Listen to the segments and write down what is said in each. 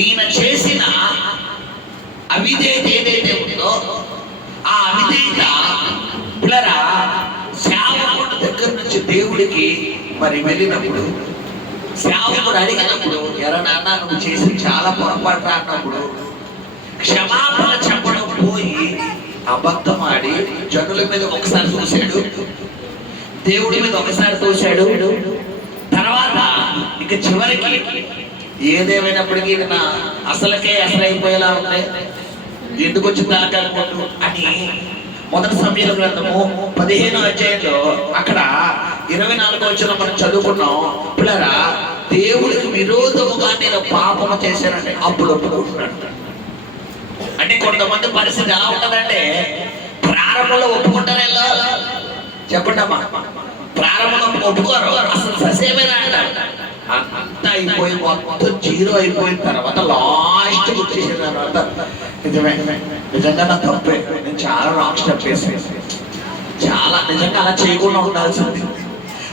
ఈయన చేసిన అవిధేయత ఏదైతే ఉందో ఆ అవిధేయత పిల్లరా సేవకుడి దగ్గర నుంచి దేవుడికి మరి వెళ్ళినప్పుడు సేవకుడు అడిగినప్పుడు ఎరా నాన్న నువ్వు చేసి చాలా పొరపాటు అన్నప్పుడు క్షమాపణ చెప్పడం పోయి అబద్ధం ఆడి జనుల మీద ఒకసారి చూశాడు, దేవుడి మీద ఒకసారి చూశాడు. తర్వాత ఇక చివరికి ఏదేమైనప్పటికీ నా అసలకే అసలైపోయేలా ఉంది, ఎందుకు వచ్చిందాకా అని మొదటి సమూయేలు గ్రంథము 15వ అధ్యాయంలో అక్కడ 24వ వచనం మనం చదువుకున్నాం. పిల్లరా దేవుడికి విరోధముగా నేను పాపము చేశానంటే అప్పుడు ఒప్పుకుంటున్నాడు. అంటే కొంతమంది పరిస్థితి ఎలా ఉంటుందంటే ప్రారంభంలో ఒప్పుకుంటారా చెప్పండి అమ్మా, ప్రారంభంలో ఒప్పుకోరు, అసలు ససేమైనా అంతా అయిపోయి మొత్తం జీరో అయిపోయిన తర్వాత లాస్ట్ వచ్చేసిన తర్వాత నిజంగా నా తప్పే, నేను చాలా రాంగ్ స్టెప్ వేసాను, చాలా నిజంగా అలా చేయకుండా ఉండాల్సింది,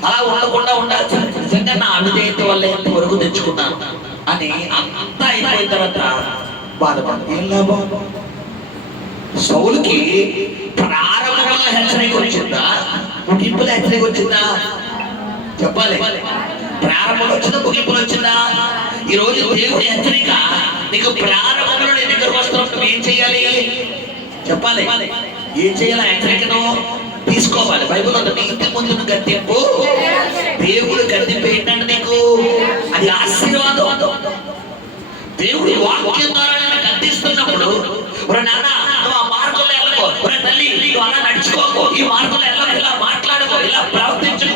అలా ఉండకుండా ఉండాల్సింది, నిజంగా నా అవిధేయత వల్ల ఎంతవరకు తెచ్చుకున్నాను అని అంతా అయిపోయిన తర్వాత బాధపడదు. ఏం లాభం? సౌలుకి ప్రారంభంలో హెచ్చరిక వచ్చిందా, ముగింపులో హెచ్చరిక వచ్చిందా చెప్పాలి? ప్రారంభంలో వచ్చిందా, ముగింపులో వచ్చిందా? ఈ రోజు దేవుడి హెచ్చరిక నీకు ప్రారంభంలో నీ దగ్గరకు వస్తున్నప్పుడు ఏం చేయాలి చెప్పాలి? ఏం చేయాలి? హెచ్చరికను తీసుకోవాలి. బైబిల్ నీ ఇంటి ముందు గద్దెంపు, దేవుడు గద్దెంపు ఏంటంటే నీకు అది ఆశీర్వాదం. దేవుడి వాక్యం ద్వారా నేను గద్దిస్తున్నప్పుడు నాన్న నువ్వు ఆ మార్గంలో వెళ్ళకో, తల్లి నువ్వు అలా నడుచుకోకు, ఈ మార్గంలో వెళ్ళకు, ఇలా మాట్లాడుకో, ఇలా ప్రవర్తించు,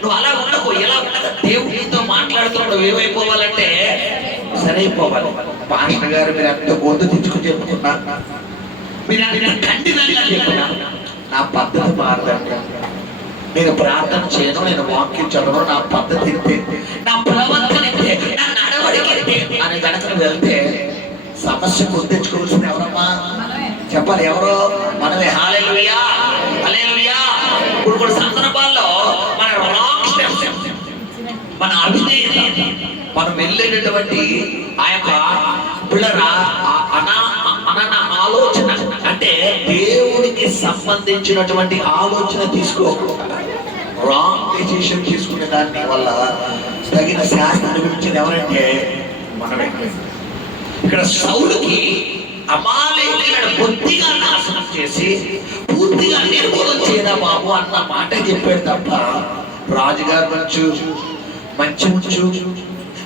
నువ్వు అలా ఉండకు, ఇలా ఉండక దేవుడితో మాట్లాడుతున్నప్పుడు ఏమైపోవాలంటే సరైపోవాలి. పాస్టర్ గారు మీరు అంత గొంతు తెచ్చుకుని చెప్పుకున్నా, మీరు అది ఖండితంగా చెప్పుకున్నా, నా పద్ధతి మారదండి, నేను ప్రార్థన చేయను, నేను వాక్యం చదవను, నా పద్ధతి ఇంతే, నా ప్రవర్తన ఇంతే, నా నడవడికి అని గడకను వెళ్తే సమస్య గుర్తించుకోవాల్సింది ఎవరమ్మా చెప్పాలి? ఎవరో మనమే. హల్లెలూయా హల్లెలూయా. ఇప్పుడు కొన్ని సందర్భాల్లో మన రాంగ్ స్టెప్స్, మన అవిధేయత, మనం వెళ్ళేటటువంటి ఆ యొక్క పిల్లరా ఆలోచన అంటే దేవుడికి సంబంధించినటువంటి ఆలోచన తీసుకోకుండా రాంగ్ డెసిషన్ తీసుకునే దాని వల్ల తగిన శాస్త్రం గురించి ఎవరంటే మనమే. ఇక్కడ సౌలుకి అమాలేకీయులను బొత్తిగా నాశనం చేసి పూర్తిగా నిర్మూలన చేయరా బాబు అన్న మాట చెప్పాడు తప్ప రాజుగారు వచ్చు మంచి ఉంచు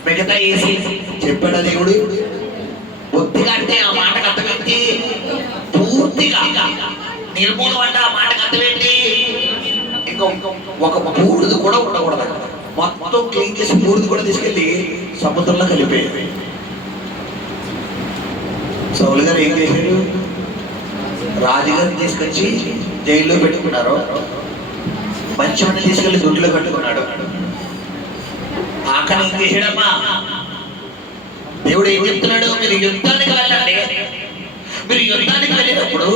మిగతా వేసి చెప్పాడా దేవుడు? బొత్తిగా అంటే ఆ మాటకు అర్థమేంటి? పూర్తిగా. నిర్మూలన అంటే ఆ మాటకు అర్థమేంటి? ఇంకా ఒక బూడిద కూడా ఉండకూడదు, మొత్తం క్లీన్ చేసి బూడిద కూడా తీసుకెళ్లి సముద్రంలో కలిపేది. సౌలు గారు ఏం చేశాడు? రాజుగారిని తీసుకొచ్చి జైల్లో పెట్టుకున్నారు, మంచి తీసుకెళ్లి దొడ్లో పెట్టుకున్నాడు. ఆఖరి ఏం చేశాడమ్మా? దేవుడు ఏం చెప్తున్నాడు? మీరు యుద్ధానికి వెళ్ళండి, మీరు యుద్ధానికి వెళ్ళినప్పుడు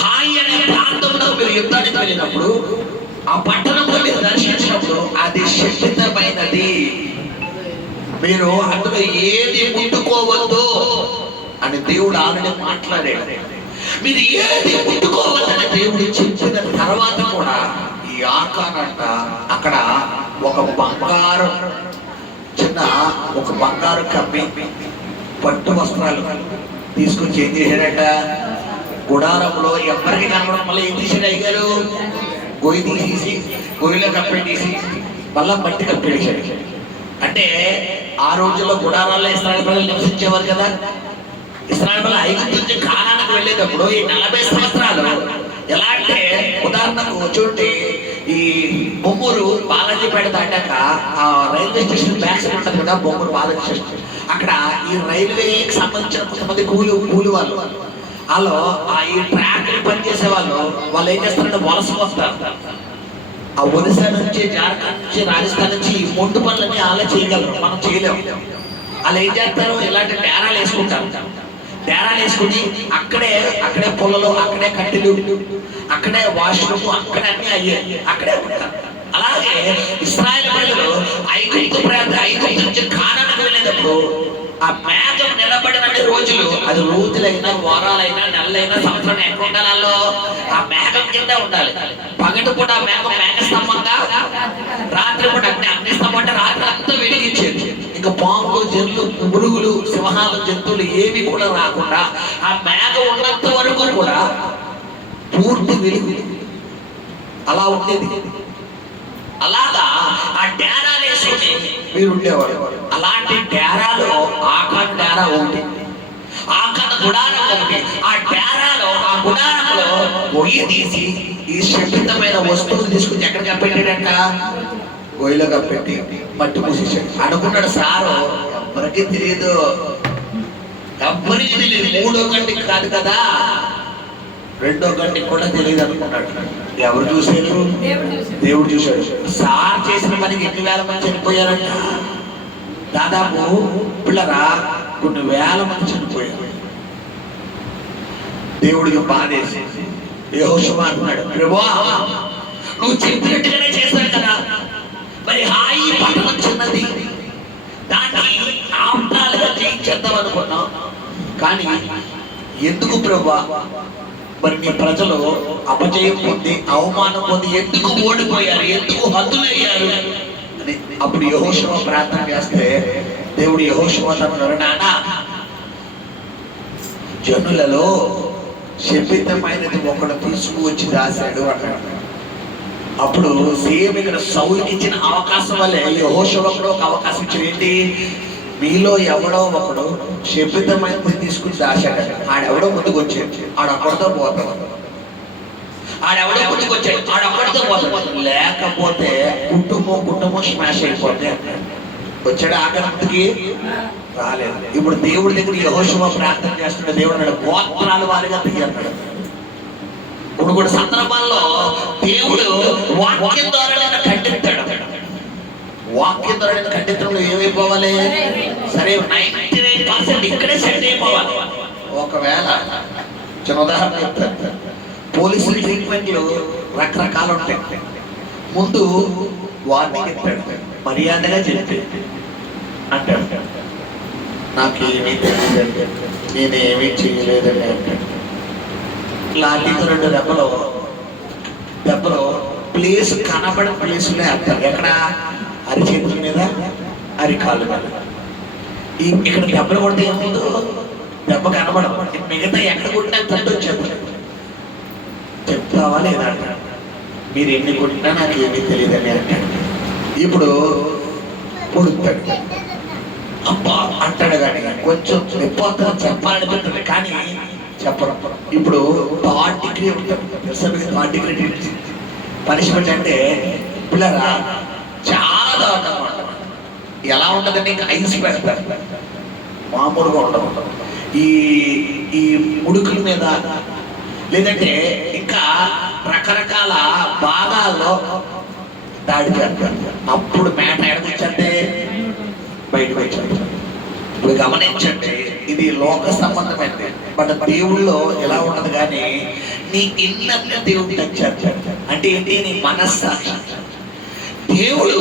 హాయి అనే ప్రాంతంలో మీరు యుద్ధానికి వెళ్ళినప్పుడు ఆ పట్టణంలో మీరు దర్శించినప్పుడు అది శక్తిమైనది, మీరు అందులో ఏది ముట్టుకోవద్దు అని దేవుడు ఆల్రెడీ మాట్లాడాడు. మీరు ఏది ముట్టుకోవద్దని దేవుడు చెప్పిన తర్వాత కూడా ఈ ఆకారంట అక్కడ ఒక బంగారం చిన్న ఒక బంగారు కమ్మి పట్టు వస్త్రాలు తీసుకొచ్చి ఏం చేశాడట? గుడారంలో ఎవరికి కనబడం మళ్ళీ ఏం చేశాడు? అయ్యారు గొయ్యి తీసేసి గొయ్యిలో కప్పెట్టేసి మళ్ళా మట్టి కప్పెట్టేశాడు. అంటే ఆ రోజుల్లో గుడారాల్లో ఇశ్రాయేలు ప్రజలు నివసించేవారు కదా. ఇశ్రాయేలు ప్రజలు ఐగుప్తు నుంచి కానానికి వెళ్ళేటప్పుడు ఈ 40 సంవత్సరాలు ఎలా అంటే ఉదాహరణకు చూడండి, ఈ బొమ్మూరు బాలాజీపేట దాటాక ఆ రైల్వే స్టేషన్ బ్యాక్ సైడ్ ఉంటుంది కదా, బొమ్మూరు బాలాజీ స్టేషన్, అక్కడ ఈ రైల్వేకి సంబంధించిన కొంతమంది కూలి వాళ్ళు ఈ ట్రాక్ పనిచేసే వాళ్ళు ఏం చేస్తారంటే వలస వస్తారు. ఆ ఒరిస్సా నుంచి, జార్ఖండ్ నుంచి, రాజస్థాన్ నుంచి ఈ మొండు పనులన్నీ వాళ్ళే చేయగలరు, మనం చేయలేము. వాళ్ళు ఏం చేస్తారు? ఇలాంటి డేరాలు వేసుకుంటారు. డేరాలు వేసుకుని అక్కడే పొలలో, అక్కడే కట్టెలు, అక్కడే వాష్రూమ్, అక్కడే అన్ని అయ్యాయి, అక్కడే ఉంటారు. అలాగే ఇశ్రాయేలు ప్రజలు ఐగుప్తు నుంచి కానానికి వెళ్ళేటప్పుడు ఆ మేఘం నిలబడిన రోజులు, అది రోజులైనా వారాలైనా నెలలైనా సంవత్సరం ఎక్కడ ఉండాలో ఆ మేఘం కింద ఉండాలి. పగటి పూట ఆ మేఘం మేఘస్తంభంగా, రాత్రి పూట అగ్నిస్తంభం అంటే రాత్రి అంతా వెలిగించేది. ఇంకా పాములు, జంతువులు, పురుగులు, సింహాలు, జంతువులు ఏవి కూడా రాకుండా ఆ మేఘం ఉన్నంత వరకు కూడా పూర్తి వెలుగు అలా ఉండేది. అలాగా ఆ డేరాలు వేసుకుని మీరు ఉండేవారు. అలాంటి డేరాలో ఆకాన్ డేరా ఒకటి, ఆకాన్ గుడారం ఒకటి. ఆ డేరాలో, ఆ గుడారంలో గొయ్యి తీసి ఈ శపితమైన వస్తువులు తీసుకుని ఎక్కడ కప్పెట్టాడంట? గొయ్యిలో కప్పెట్టి మట్టి మూసేసాడు. అనుకున్నాడు సారు, ఎవరికి తెలియదు, ఎవరికి తెలియదు. 3వ గంటకి కాదు కదా, 2వ గంటకి కూడా తెలియదు అనుకున్నాడు. ఎవరు చూశారు? దేవుడు చూశాడు. సార్ చేసిన పనికి ఎన్ని వేల మంది చనిపోయారంట? దాదాపు పిల్లరా కొన్ని వేల మంది చనిపోయారు. దేవుడికి బాధేసి యెహోషువ అంటున్నాడు, ప్రభువా నువ్వు చెప్పినట్టుగానే చేశాను కదా, మరి హాయి పట్టణం చిన్నది, దాన్ని ఆప్తాలుగా జయించేద్దాం అనుకున్నాం, కానీ ఎందుకు ప్రభువా మరి నీ ప్రజలు అపజయం పొంది, అవమానం పొంది ఎందుకు ఓడిపోయారు, ఎందుకు హద్దులయ్యారు అని అప్పుడు యెహోషువ ప్రార్థన చేస్తే దేవుడు యెహోషువతో అన్నాడు, నాన్న జనులలో శపితమైనది ఒకడు తీసుకువచ్చి దాశాడు అన్నాడు. అప్పుడు సేమ్ ఇక్కడ సౌలుకి ఇచ్చిన అవకాశం వల్లే యెహోషువ కూడా ఒక అవకాశం ఇచ్చాడు. ఏంటి? మీలో ఎవడో ఒకడు శపితమైనది తీసుకుని దాశాడు, ఆడెవడో ముందుకు వచ్చాడు, ఆడొక్కడితో పోతాడు, ఆడెవడో ముందుకు వచ్చాడు, ఆడొక్కడితో పోతాడు, లేకపోతే కుటుంబం స్మాష్ అయిపోతే వచ్చాడు. ఆఖరి ముందుకి రాలేదు. ఇప్పుడు దేవుడి దగ్గర యెహోషువ ప్రార్థన చేస్తున్నాడు. దేవుడు అన్నాడు, గోత్రాల వారిగా తీయన్నాడు. కొన్ని సందర్భాల్లో దేవుడు వాక్యం ద్వారా ఖండిస్తాడు. వాక్యం ద్వారా ఖండితంలో ఏమైపోవాలి? సరే 99% ఇక్కడే సెట్ అయిపోవాలి. ఒకవేళ చిన్న ఉదాహరణ చెప్తాను. పోలీసుల ట్రీట్మెంట్లు రకరకాలు ఉంటాయి. ముందు వార్నింగ్ ఇస్తాడు, మర్యాదగా చెప్పి అంటాడు, నాకేమీ తెలియదండి, నేనేమీ చేయలేదండి అంటాడు. లాఠీతో 2 దెబ్బలు ప్లేస్ కనబడిన ప్లేసులే అంటారు. ఎక్కడ? అరిచేతుల మీద, అరికాళ్ళ మీద. ఇక్కడ దెబ్బలు కొడితే ఏముందో దెబ్బ కనబడదు, మిగతా ఎక్కడ కొట్టినా తండ్రి వచ్చేది. చెప్తావా లేదా అంటాడు. మీరు ఎన్ని కొట్టినా నాకు ఏమీ తెలియదని అంటాడు. ఇప్పుడు పొడుతాడు, అబ్బా అంటాడు, కానీ కొంచెం ఎక్కువ చెప్పాలనిపిస్తుంది కానీ చెప్పడం. ఇప్పుడు 3rd డిగ్రీ ఉంటుంది తెలుసా మీకు? 3rd డిగ్రీ పనిష్మెంట్ అంటే పిల్లరా చాలా దారుణంగా ఉంటుంది. ఎలా ఉంటుందంటే ఇంకా ఐస్ పెడతారు, మామూలుగా ఉండదు. ఈ ముడుకుల మీద లేదంటే ఇంకా రకరకాల భాగాల్లో దాడి చేస్తారు. అప్పుడు మేట ఎడకొచ్చంటే బయటకు వచ్చాడు. ఇప్పుడు గమనించండి, ఇది లోక సంబంధమైనది, బట్ దేవుళ్ళో ఎలా ఉండదు. కానీ నీ ఇన్నర్గా దేవుడు టచ్ అంటే ఏంటి? నీ మనస్సాక్షి. దేవుడు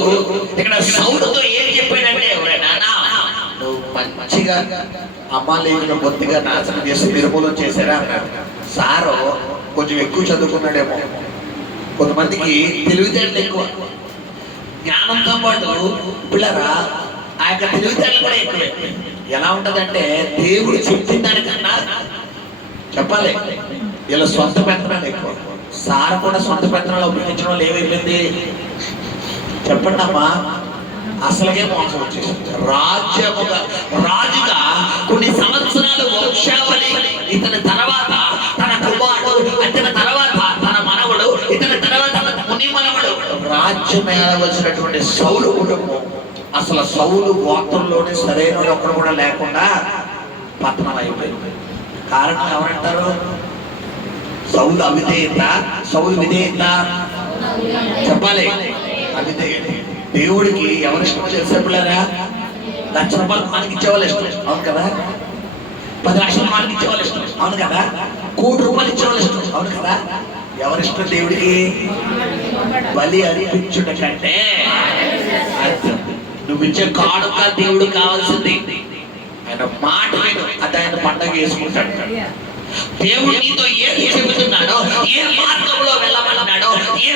ఇక్కడ సౌలుతో ఏం చెప్పాడంటే, ఎవరైనా నువ్వు మంచిగా అమ్మాలేకులు బొత్తిగా నాశనం చేసి నిర్మూలన చేశారా అన్నాడు. సారు కొంచెం ఎక్కువ చదువుకున్నాడేమో, కొంతమందికి తెలివితేటలు ఎక్కువ, జ్ఞానంతో పాటు పిల్లరా ఆ యొక్క తెలివితేటలు కూడా ఎక్కువే. ఎలా ఉంటదంటే దేవుడు చెప్పిన దానికన్నా చెప్పాలి ఇలా సొంత పెత్తనాలు ఎక్కువ. సార్ కూడా సొంత పెత్తనాలు ఉపయోగించడం వల్ల ఏమైపోయింది చెప్పండి అమ్మా? అసలుగే మోసం వచ్చేసింది. రాజుగా కొన్ని సంవత్సరాలు వంశావళి, ఇతని తర్వాత తన కుమారుడు, ఇతని తర్వాత తన మనవడు, ఇతని తర్వాత ముని మనవడు, రాజ్యం ఏలవలసినటువంటి సౌలు కుటుంబం అసలు సౌలు గోత్రంలోనే సరైన ఒక్కడు కూడా లేకుండా పతనం అయిపోయింది. కారణం ఎవరంటారు? సౌలు అవిధేయత, సౌలు విధేయత చెప్పాలి. అవిధేయత. దేవుడికి ఎవరిష్టమో తెలిసేపులారా? 1,00,000 రూపాయలు మనకి ఇచ్చేవాళ్ళు ఇష్టం, అవును కదా? 10 లక్షలు మనకి ఇచ్చేవాళ్ళు ఇష్టం, అవును కదా? 1 కోటి రూపాయలు ఇచ్చేవాళ్ళు ఇష్టం, అవును కదా? ఎవరిష్టం దేవుడికి? బలి అర్పించుట కంటే నువ్వు ఇచ్చే కానుక దేవుడు కావాల్సింది. ఆయన మాట విను, అది ఆయన పండగ చేసుకుంటాడు. దేవుడు నీతో ఏది చెబుతున్నాడో, ఏ మార్గంలో వెళ్ళమన్నాడో, ఏ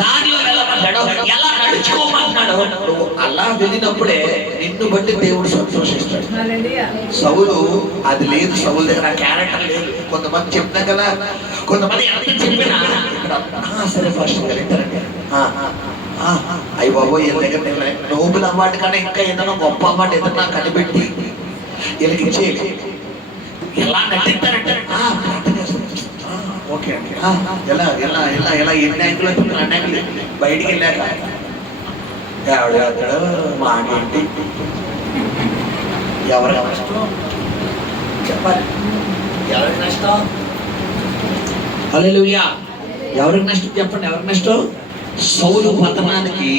దారిలో వెళ్ళమన్నాడో, ఎలా నడుచుకోమన్నాడో, నువ్వు అలా వెళ్ళినప్పుడే నిన్ను బట్టి దేవుడు సంతోషిస్తాడు. సౌలు అది లేదు, సౌలు దగ్గర క్యారెక్టర్ లేదు. కొంతమంది చెప్పినా కదా, కొంతమంది ఎంత చెప్పినా ఇక్కడ సరే ఫస్ట్ కరెక్టారండి, అయ్యి బాబో వీళ్ళ దగ్గర నోబుల్ అవార్డు కన్నా ఇంకా ఏదైనా గొప్ప అవార్డు ఏదైనా కనిపెట్టి వీళ్ళకి ఇచ్చేయాలి. ఎలా నటిస్తారంటే ఓకే అండి, ఎలా ఎలా ఎలా ఎలా ఎన్ని యాంకులు అన్నాకులు బయటికి వెళ్ళాక ఆవిడ అక్కడ మాకేంటి ఎవరికి నష్టం చెప్పాలి, ఎవరికి నష్టం? హల్లెలూయా. ఎవరికి నష్టం చెప్పండి, ఎవరికి నష్టం? సౌలు పతనానికి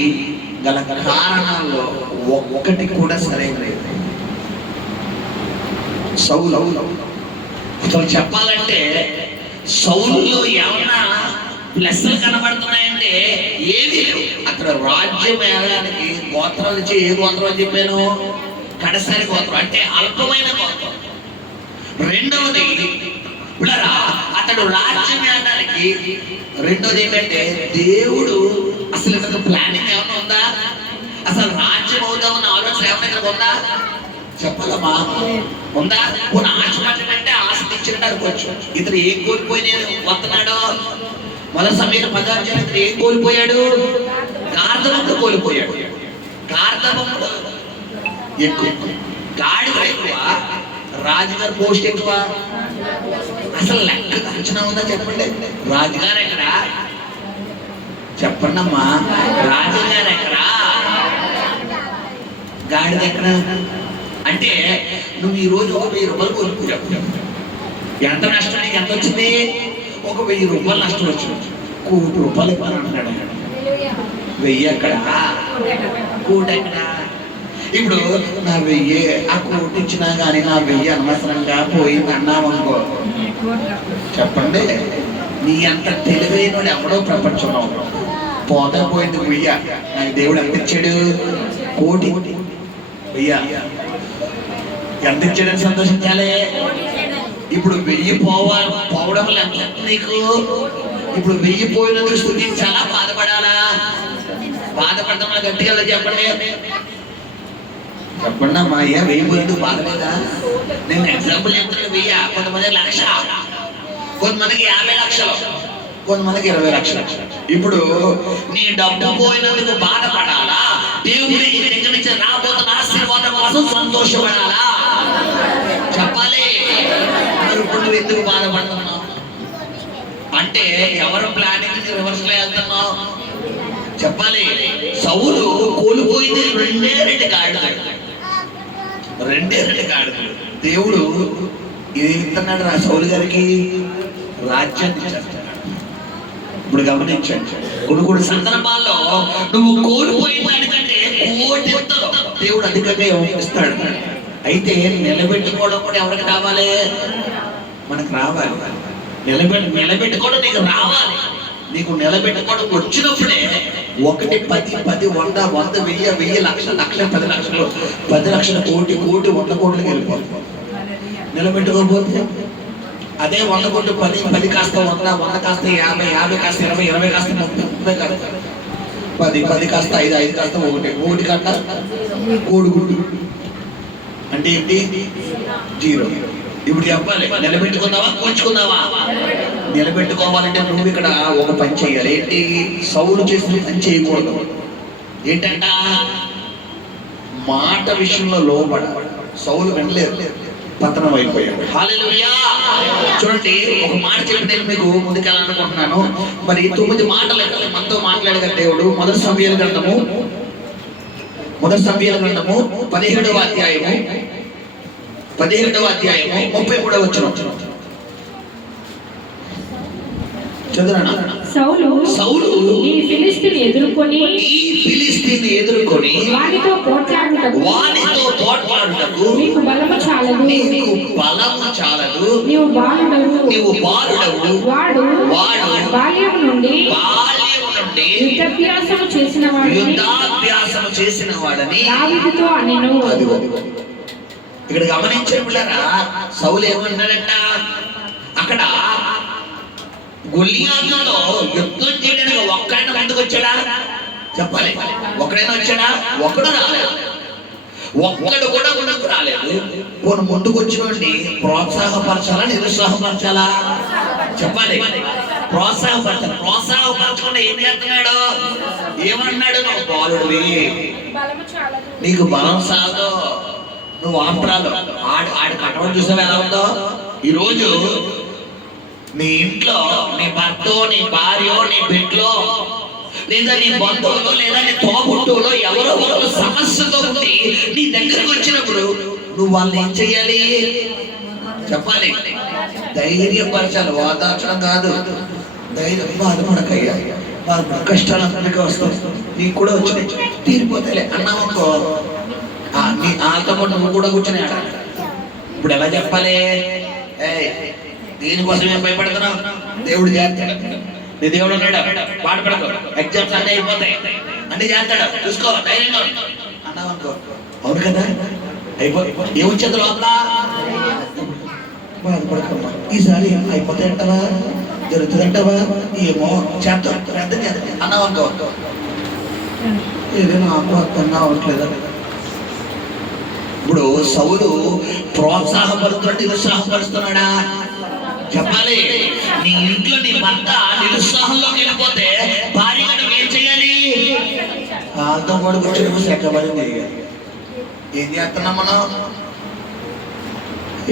గల కారణాల్లో ఒకటి కూడా సరైనది. సౌలు అసలు చెప్పాలంటే సౌలులో ఏమన్నా ప్లస్లు కనబడుతున్నాయంటే ఏది లేవు. అక్కడ రాజ్యం ఏడానికి గోత్రాలు ఇచ్చి ఏ గోత్రం అని చెప్పాను, కడసారి గోత్రం అంటే అల్పమైన గోత్రం. రెండవది అతడు రాజ్యం ఏడానికి రెండోది ఏంటంటే దేవుడు అసలు ఇతను ప్లానింగ్ ఏమన్నా ఉందా, అసలు రాజ్యం అవుదామన్న ఆలోచన ఏమన్నా ఉందా చెప్పాలమ్మా, ఉందా? కొన్ని ఆశపడ్డాడంటే ఆస్తి ఇచ్చినట్టు అనుకోవచ్చు. ఇతను ఏం కోల్పోయి వస్తున్నాడో, మొదటి సమయం 10 ఇతను ఏం కోల్పోయాడు? గార్ధబముడు కోల్పోయాడు. గార్ధబముడు ఎక్కువ, గాడిద ఎక్కువ, రాజుగారు పోస్ట్ ఎక్కువ. అసలు లెక్క అంచనా ఉందా చెప్పండి? రాజుగారు ఎక్కడా చెప్పండి అమ్మా, రాజుగారు ఎక్కడా, గాడిద ఎక్కడా? అంటే నువ్వు ఈ రోజు 1000 రూపాయలు కోల్పోయావు. ఎంత నష్టం నీకు? ఎంత వచ్చింది? 1000 రూపాయలు నష్టం వచ్చింది. 1 కోటి రూపాయలు ఇవ్వాలంటున్నాడు. 1000 ఎక్కడా, 1 కోటి ఎక్కడా? ఇప్పుడు నా 1000 ఆ 1 కోటి ఇచ్చినా కానీ నా 1000 అనవసరంగా పోయింది అన్నామనుకో, చెప్పండి నీ అంత తెలివైన ఎవడో ప్రపంచంలో పోతే పోయింది 1000. నాకు దేవుడు ఎంత ఇచ్చాడు? 1 కోటి. 1000 ఎంత ఇచ్చాడని సంతోషించాలి. ఇప్పుడు 1000 పోవడం వల్ల ఎంత నీకు? ఇప్పుడు 1000 పోయినందుకు స్తుతించాలా, బాధపడాలా? బాధపడతాం గట్టిగా చెప్పండి, చెప్పండి అమ్మా. 1000 పోయినందుకు బాధలేదా? నేను ఎగ్జాంపుల్ చెప్తున్నాను. 1000 కొంతమంది 1,00,000, కొంతమందికి 50 లక్షలు, కొంతమందికి 20 లక్షలు. ఇప్పుడు నీ డబ్బు పోయినందుకు బాధపడాలా, దేవుడి దగ్గర నుంచి రాబోతున్న ఆశీర్వాదం కోసం సంతోషపడాలా? చెప్పాలి. మరి ఇప్పుడు నువ్వు ఎందుకు బాధపడుతున్నావు అంటే ఎవరు ప్లానింగ్ రివర్స్ లో వెళ్తున్నావు చెప్పాలి. సౌలు కోల్పోయింది 2 గాడిదలు, 2 గాడిదలు. దేవుడు ఇది ఇస్తున్నాడు రా సౌలు గారికి, రాజ్యాన్ని ఇచ్చేస్తున్నాడు. ఇప్పుడు గమనించండి, కొన్ని సందర్భాల్లో నువ్వు కోల్పోయిన దానికంటే 1 కోటి దేవుడు అధికంగా ఇస్తాడు. అయితే నిలబెట్టుకోవడం కూడా ఎవరికి రావాలి? మనకు రావాలి. నిలబెట్టుకోవడం నీకు రావాలి. నీకు నిలబెట్టుకోవడం వచ్చినప్పుడే 1, 10, 10, 100, 100, 1000, 1000, లక్ష, 10 లక్షలు, 10 లక్షల, కోటి, 100 కోట్లకి వెళ్ళిపోతుంది. నిలబెట్టుకోకపోతే అదే 100 కోట్లు 10 కాస్త 100, 100 కాస్త 50, 50 కాస్త 20, 20 కాస్త 30 కాస్త 10, 10 కాస్త 5, 5 కాస్త 1, 1 కట్ట కోడిగుడ్డు అంటే ఏంటి? 0. ఇప్పుడు చెప్పాలి, నిలబెట్టుకుందావా కూర్చుకుందావా? నిలబెట్టుకోవాలంటే నువ్వు ఇక్కడ ఒక పని చేయాలి. ఏంటి? సౌలు చేసిన పని చేయకూడదు. ఏంటంట? మాట విషయంలో లోబడాలి. సౌలు వినలేదు, పతనం అయిపోయాడు. హల్లెలూయా. చూడండి, ఒక మాట చెప్పి నేను మీకు ముందుకెళ్ళాలనుకుంటున్నాను. మరి 9 మాటలు మనతో మాట్లాడగల దేవుడు. మొదటి సమూయేలు గ్రంథము 17వ అధ్యాయము 33వ వచనం చదువునా. సౌలు ఈ ఫిలిష్తీయుని ఎదుర్కొని వానితో పోట్లాడుటకు నీకు బలము చాలదు, నీవు బాలుడవు, వాడు బాల్యము నుండి యుద్ధాభ్యాసము చేసిన వాడని దావీదుతో అనెను. ఇక్కడ గమనించే పిల్లరా, సౌలు ఏమన్నాడంట, అక్కడ గొలియాతుతో యుద్ధం చేయడానికి ఒక్కడైనా ముందుకు వచ్చాడా? చెప్పాలి, ఒకడైనా వచ్చాడా? ఒకడు రాలేదు, ఒక్కడు కూడా ముందుకు రాలేదు. పోను ముందుకు వచ్చినోడిని ప్రోత్సాహపరచాలా నిరుత్సాహపరచాలా? చెప్పాలి, ప్రోత్సాహపరచాలి. ప్రోత్సాహపరచకుండా ఏం చేస్తున్నాడు? ఏమన్నాడు? నువ్వు బాలుడివి, నీకు బలం సాదు, నువ్వు ఆప్రాలు ఆడి కట్టడం చూసావు ఎలా ఉందో. ఈరోజు నీ ఇంట్లో నీ భర్తో, నీ భార్యో, నీ బిడ్డలో, లేదా నీ బంధువులో, లేదా నీ తోబుట్టులో ఎవరో ఒకరు సమస్యతో ఉండి నీ దగ్గరకు వచ్చినప్పుడు నువ్వు వాళ్ళని ఏం చెయ్యాలి? చెప్పాలి, ధైర్యపరచాలి, ఓదార్చడం కాదు. ధైర్యం, బాధపడకయ్యా, కష్టాలు అందరికీ వస్తాయి, నీకు కూడా వచ్చినాయి, తీరిపోతాయిలే అన్నావనుకో, వాళ్ళతో పాటు నువ్వు కూడా కూర్చొని ఆడాలి. ఇప్పుడు ఎలా చెప్పాలి? దీనికోసం ఏం భయపడుతున్నావు? దేవుడు చేస్తాడు, నీ దేవుడు ఉన్నాడు, బాధపడకు, ఎగ్జామ్స్ అన్నీ అయిపోతాయి, అన్ని చేస్తాడు, చూసుకో, ధైర్యంగా అన్నావనుకో, అవును కదా, ఏమొచ్చేది లోపల? బాధపడకమ్మా, ఈసారి అయిపోతాయంటావా, జరుగుతుందంటావా, ఏమో చేద్దాం అన్నావనుకో, ఏదైనా అర్థం అవ్వట్లేదు. ఇప్పుడు సౌలు ప్రోత్సాహపడుతున్నాడు, నిరుత్సాహపరుస్తున్నాడా? చెప్పాలి, నీ ఇంట్లో నీ భర్త నిరుత్సాహంలోకి వెళ్ళిపోతే భార్యగా నువ్వేం చేయాలి? వాళ్ళతో కూడా కూర్చొని ఎక్కబడింది. ఏం చేస్తున్నాం మనం?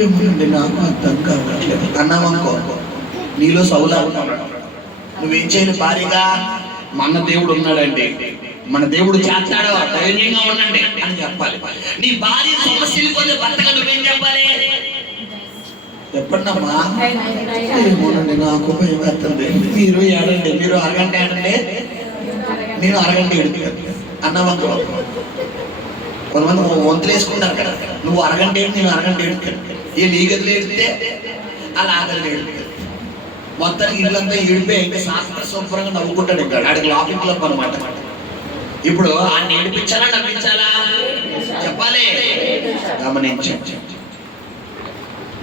ఏమోనండి నాకు అర్థం కావట్లేదు అన్నామనుకో, నీలో సౌలా ఉన్నాడు. నువ్వేం చేయాలి? భార్యగా మన దేవుడు ఉన్నాడండి, మన దేవుడు చేస్తాడు, ధైర్యంగా ఉండండి అని చెప్పాలి. నీ భార్య సమస్యలు పోతే భర్తగా నువ్వేం చెప్పాలి? చెప్పండమ్మా. ఏమోనండి నాకు భయం వేస్తుంది, మీరు ఏడండి, మీరు అరగంట ఏడండి, నేను అరగంట ఏడుతాను అన్నామనుకో, కొంతమంది వంతులు వేసుకుంటారు కదా, నువ్వు అరగంట ఏడు, నేను అరగంట ఏడుతాను. ఏ నీ గదిలో ఏడితే అలా ఆ గదిలో ఏడుతాను. మొత్తానికి ఇల్లంతా ఏడిపోయి అయితే శాస్త్ర శుభ్రంగా నవ్వుకుంటాడు. ఇంకా ఆడికి లాఫింగ్ క్లబ్ అనమాట. ఇప్పుడు ఆయన ఏడిపించాలా నవ్వించాలా? చెప్పాలి, గమనించండి.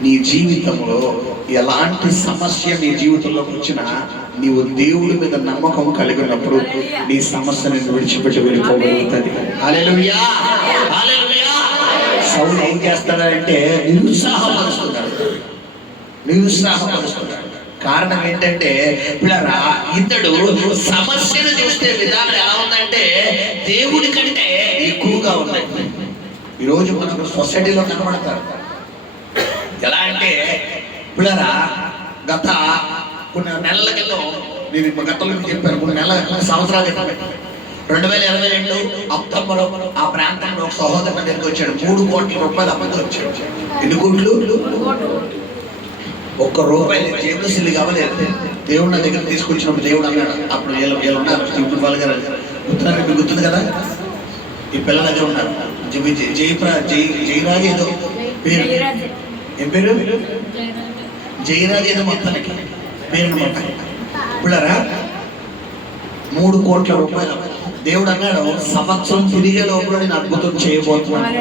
నీ జీవితంలో ఎలాంటి సమస్య నీ జీవితంలోకి వచ్చినా నీవు దేవుడి మీద నమ్మకం కలిగినప్పుడు నీ సమస్యను విడిచిపెట్టి వెళ్ళిపోగలుగుతుంది. హల్లెలూయా, హల్లెలూయా. సౌలు ఏం చేస్తాడంటే నిరుత్సాహపరుస్తున్నాడు. కారణం ఏంటంటే పిల్లరా, ఇతడు సమస్యను చూస్తే విధానం ఎలా ఉందంటే దేవుడి కంటే ఎక్కువగా ఉన్నాయి. ఈరోజు మనకు సొసైటీలో కనబడతారు. ఎలా అంటే పిల్లరా, గత కొన్ని నెలల క్రితం, నేను గతంలో చెప్పాను, కొన్ని సంవత్సరాల క్రితం 2022 అక్టోబర్ ఆ ప్రాంతంలో ఒక సహోదరుడు దగ్గరికి వచ్చాడు. 3 కోట్ల రూపాయలు అమ్మతో వచ్చాడు. ఎన్ని కోట్లు? 1 రూపాయి జేబులో సిల్లి కావలేదు. దేవుడు నా దగ్గర తీసుకొచ్చినప్పుడు దేవుడు అన్నాడు, అప్పుడు వీళ్ళు ఉన్నారు, సింపుల్ గారు గుర్తున్నారు, మీకు గుర్తుంది కదా, ఈ పిల్లలు అదే ఉన్నారు, జయరాజ్ ఏదో పేరు, ఏం పేరు? జయరాజ్ ఏదో మొత్తానికి పేరు అనమాట. పిల్లరా, 3 కోట్ల రూపాయలు దేవుడు అన్నాడు, సంవత్సరం తిరిగే లోపల నేను అద్భుతం చేయబోతున్నాను.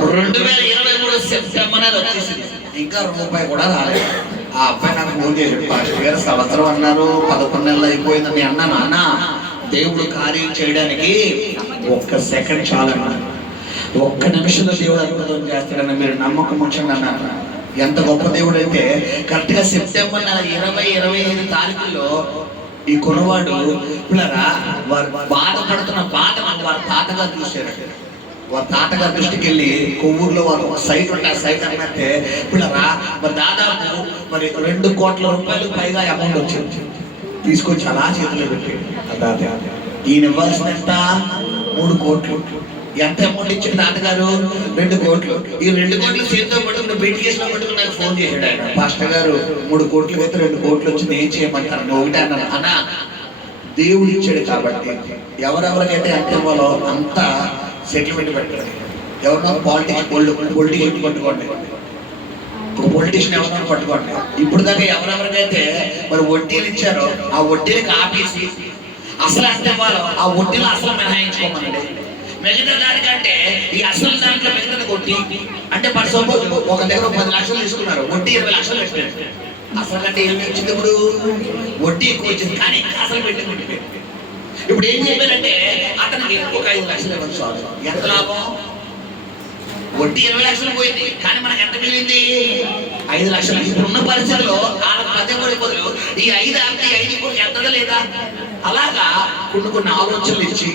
2023 సెప్టెంబర్ అనేది వచ్చేసింది, ఇంకా రూపాయి కూడా రాలేదు. ఆ అబ్బాయి నాకు ఫోన్ చేశాడు, పాస్టర్ గారు సంవత్సరం అన్నారు, 11 నెలలు అయిపోయిందని అన్నాను. అన్న, దేవుడు కార్యం చేయడానికి 1 సెకండ్ చాలన్నా, 1 నిమిషంలో దేవుడు అద్భుతం చేస్తాడని మీరు నమ్మకం ఉంచండి అన్నారు. ఎంత గొప్ప దేవుడు అంటే కరెక్ట్గా సెప్టెంబర్ 20-25 తారీఖుల్లో ఈ కుర్రవాడు పిల్లరా వారు బాధపడుతున్న బాధ వారి తాతగారు చూశారు. వారి తాతగారి దృష్టికి వెళ్ళి కొవ్వూరులో వారు ఒక సైట్ ఉంటే ఆ సైట్ అన్నట్టే పిల్లరా మరి దాదాపు మరి 2 కోట్ల రూపాయలు పైగా అమౌంట్ వచ్చింది. తీసుకొచ్చి అలా చేతిలో పెట్టాడు. ఈయన ఇవ్వాల్సిన ఎంత? 3 కోట్లు. ఎంత అమౌంట్ ఇచ్చాడు తాతగారు? 2 కోట్లు. ఈ 2 కోట్లు చేతితో పట్టుకుని బయట కేసులో పట్టుకుని నాకు ఫోన్ చేశాడు ఆయన, పాస్టర్ గారు 3 కోట్లు అయితే 2 కోట్లు వచ్చింది, ఏం చేయమంటారు? నేను ఒకటే అన్నాను, అన్న దేవుడు ఇచ్చాడు కాబట్టి ఎవరెవరికైతే ఎంత ఇవ్వాలో అంత సెటిల్మెంట్ పెట్టండి. ఎవరినో పొలిటిక్స్ పట్టుకోండి, ఒక పొలిటీషియన్ ఎవరినో పట్టుకోండి. ఇప్పుడు దాకా ఎవరెవరికైతే మరి వడ్డీలు ఇచ్చారో ఆ వడ్డీలకు ఆపేసి అసలు అంటే ఇవ్వాలో ఆ వడ్డీలు అసలు మినహాయించుకోమండి. మిగతా దానికంటే ఈ అసలు దాంట్లో మిగతా కొట్టి అంటే పర్ సపోజ్ ఒక దగ్గర 10 లక్షలు తీసుకున్నారు, వడ్డీ 20 లక్షలు పెట్టారు. అసలు కంటే ఏం వచ్చింది ఇప్పుడు? వడ్డీ ఎక్కువ వచ్చింది, కానీ అసలు పెట్టి కొట్టిపోయింది. ఇప్పుడు ఏం చెప్పారంటే అతనికి ఒక 5 లక్షలు ఇవ్వచ్చు చాలు. ఎంత లాభం? వడ్డీ 20 లక్షలు పోయింది, కానీ మనకి ఎంత మిగిలింది? 5 లక్షలు. ఇప్పుడున్న పరిస్థితుల్లో వాళ్ళకి 10 కూడా బదులు ఈ 5 అంటే 5 కూడా ఎంతగా లేదా? అలాగా కొన్ని ఆలోచనలు ఇచ్చి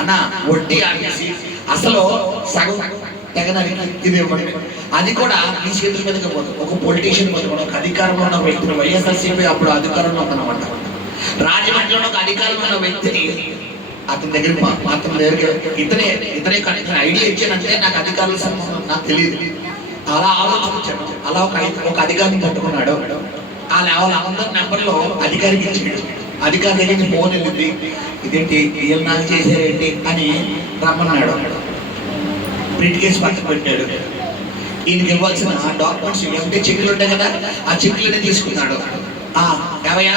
అన్న వడ్డీ ఆగేసి అసలు సగం తెగనరికి ఇది ఇవ్వండి, అది కూడా మీ చేతుల మీదకి పోతుంది. ఒక పొలిటీషియన్ ఒక అధికారంలో ఉన్న వ్యక్తిని, వైఎస్ఆర్సీపీ అప్పుడు అధికారంలో ఉందన్నమాట, రాజమండ్రిలో ఒక అధికారంలో ఉన్న వ్యక్తిని అతని దగ్గరికి ఇతనే ఐడియా ఇచ్చానంటే నాకు అధికారుల సంబంధం నాకు తెలియదు, అలా ఆలోచించాను. అలా ఒక అధికారిని పట్టుకున్నాడు. వాళ్ళందరి నెంబర్లో అధికారికి ఇచ్చాడు. అధికారి దగ్గరికి ఫోన్ వెళ్ళింది, ఇదేంటి వీళ్ళు నాకు చేశారేంటి అని రమ్మన్నాడు. ప్రింట్ కేసు పక్కన పెట్టాడు. ఈయనకి ఇవ్వాల్సిన డాక్యుమెంట్స్ ఏమంటే చెక్కులు ఉంటాయి కదా, ఆ చెక్కులని తీసుకున్నాడు. ఏవయ్యా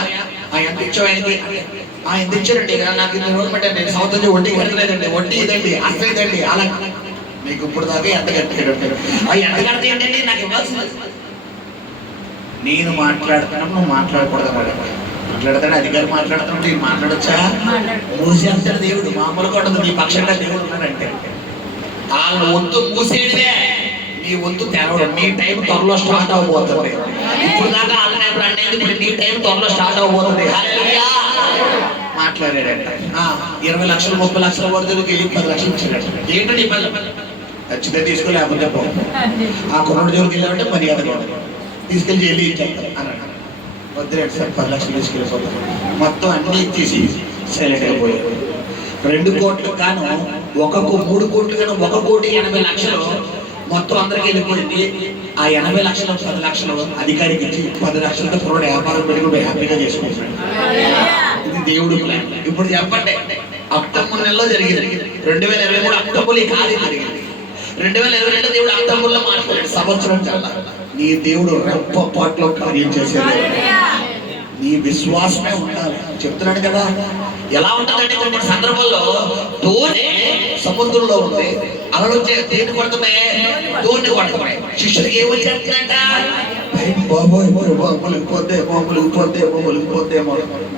ఎంత ఇచ్చావు ఆయనకి? ఎంత ఇచ్చారండి? నాకు ఇది రోజు పెట్టాను, నేను సంవత్సరం వడ్డీ కట్టలేదండి, వడ్డీ ఇదండి, అసలు ఇదండి. అలా మీకు ఇప్పుడు దాకా ఎంత కట్టాడు? ఎంత కడితే ఏంటండి నాకు ఇవ్వాల్సింది? నేను మాట్లాడుతున్నాను, నువ్వు మాట్లాడకూడదు. మాట్లాడతాడు అధికారి, మాట్లాడుతున్నాడు, నేను మాట్లాడొచ్చా? మూసి అంటాడు దేవుడు, మామూలుగా ఉండదు. నీ పక్షంగా దేవుడు ఉన్నాడంటే వాళ్ళ వంతు మూసేయడమే, నీ వంతు తెరవడం. నీ టైం త్వరలో స్టార్ట్ అవబోతుంది. ఇప్పుడు దాకా వాళ్ళ అనేది ఇప్పుడు నీ టైం త్వరలో స్టార్ట్ అవబోతుంది. మాట్లాడాడంట 20 లక్షలు 30 లక్షల వరకు 10 లక్షలు ఇచ్చాడట. ఏంటంటే ఖచ్చితంగా తీసుకోలేకపోతే పో. ఆ కుర్రోడు జోలికి వెళ్ళామంటే మర్యాద తీసుకెళ్ళి జైలు ఇచ్చేస్తారు అన్నాడు. వద్దులేండి సార్ 10 లక్షలు తీసుకెళ్ళిపోతాం. మొత్తం అన్ని ఇచ్చేసి సైలెంట్ అయిపోయాడు. 2 కోట్లు కాను 3 కోట్లు కాను 1,80,00,000 మొత్తం అందరికి వెళ్ళిపోయింది. ఆ 80 లక్షలు 10 లక్షలు అధికారికి ఇచ్చి 10 లక్షలతో కుర్రోడు వ్యాపారం పెట్టుకుంటూ హ్యాపీగా చేసుకుంటున్నాడు. ఇది దేవుడు ప్లాన్. ఇప్పుడు చెప్పండి, అక్టోబర్ నెలలో జరిగింది. 2023 అక్టోబర్ ఈ కార్యం జరిగింది. 2022 దేవుడు అక్టోబర్లో మాట్లాడాడు. సంవత్సరం చాలా నీ దేవుడు రెప్పపాట్లో కార్యం చేసేది. నీ విశ్వాసమే ఉండాలి. చెప్తున్నాడు కదా, ఎలా ఉంటుందంటే కొన్ని సందర్భాల్లో దోణి సముద్రంలో ఉంది, అలలు దేన్ని కొడుతున్నాయి? దోణి కొడుతున్నాయి. శిష్యుడికి ఏమొచ్చేస్తుందంట? బాబోయ్ ములిగిపోతేమో.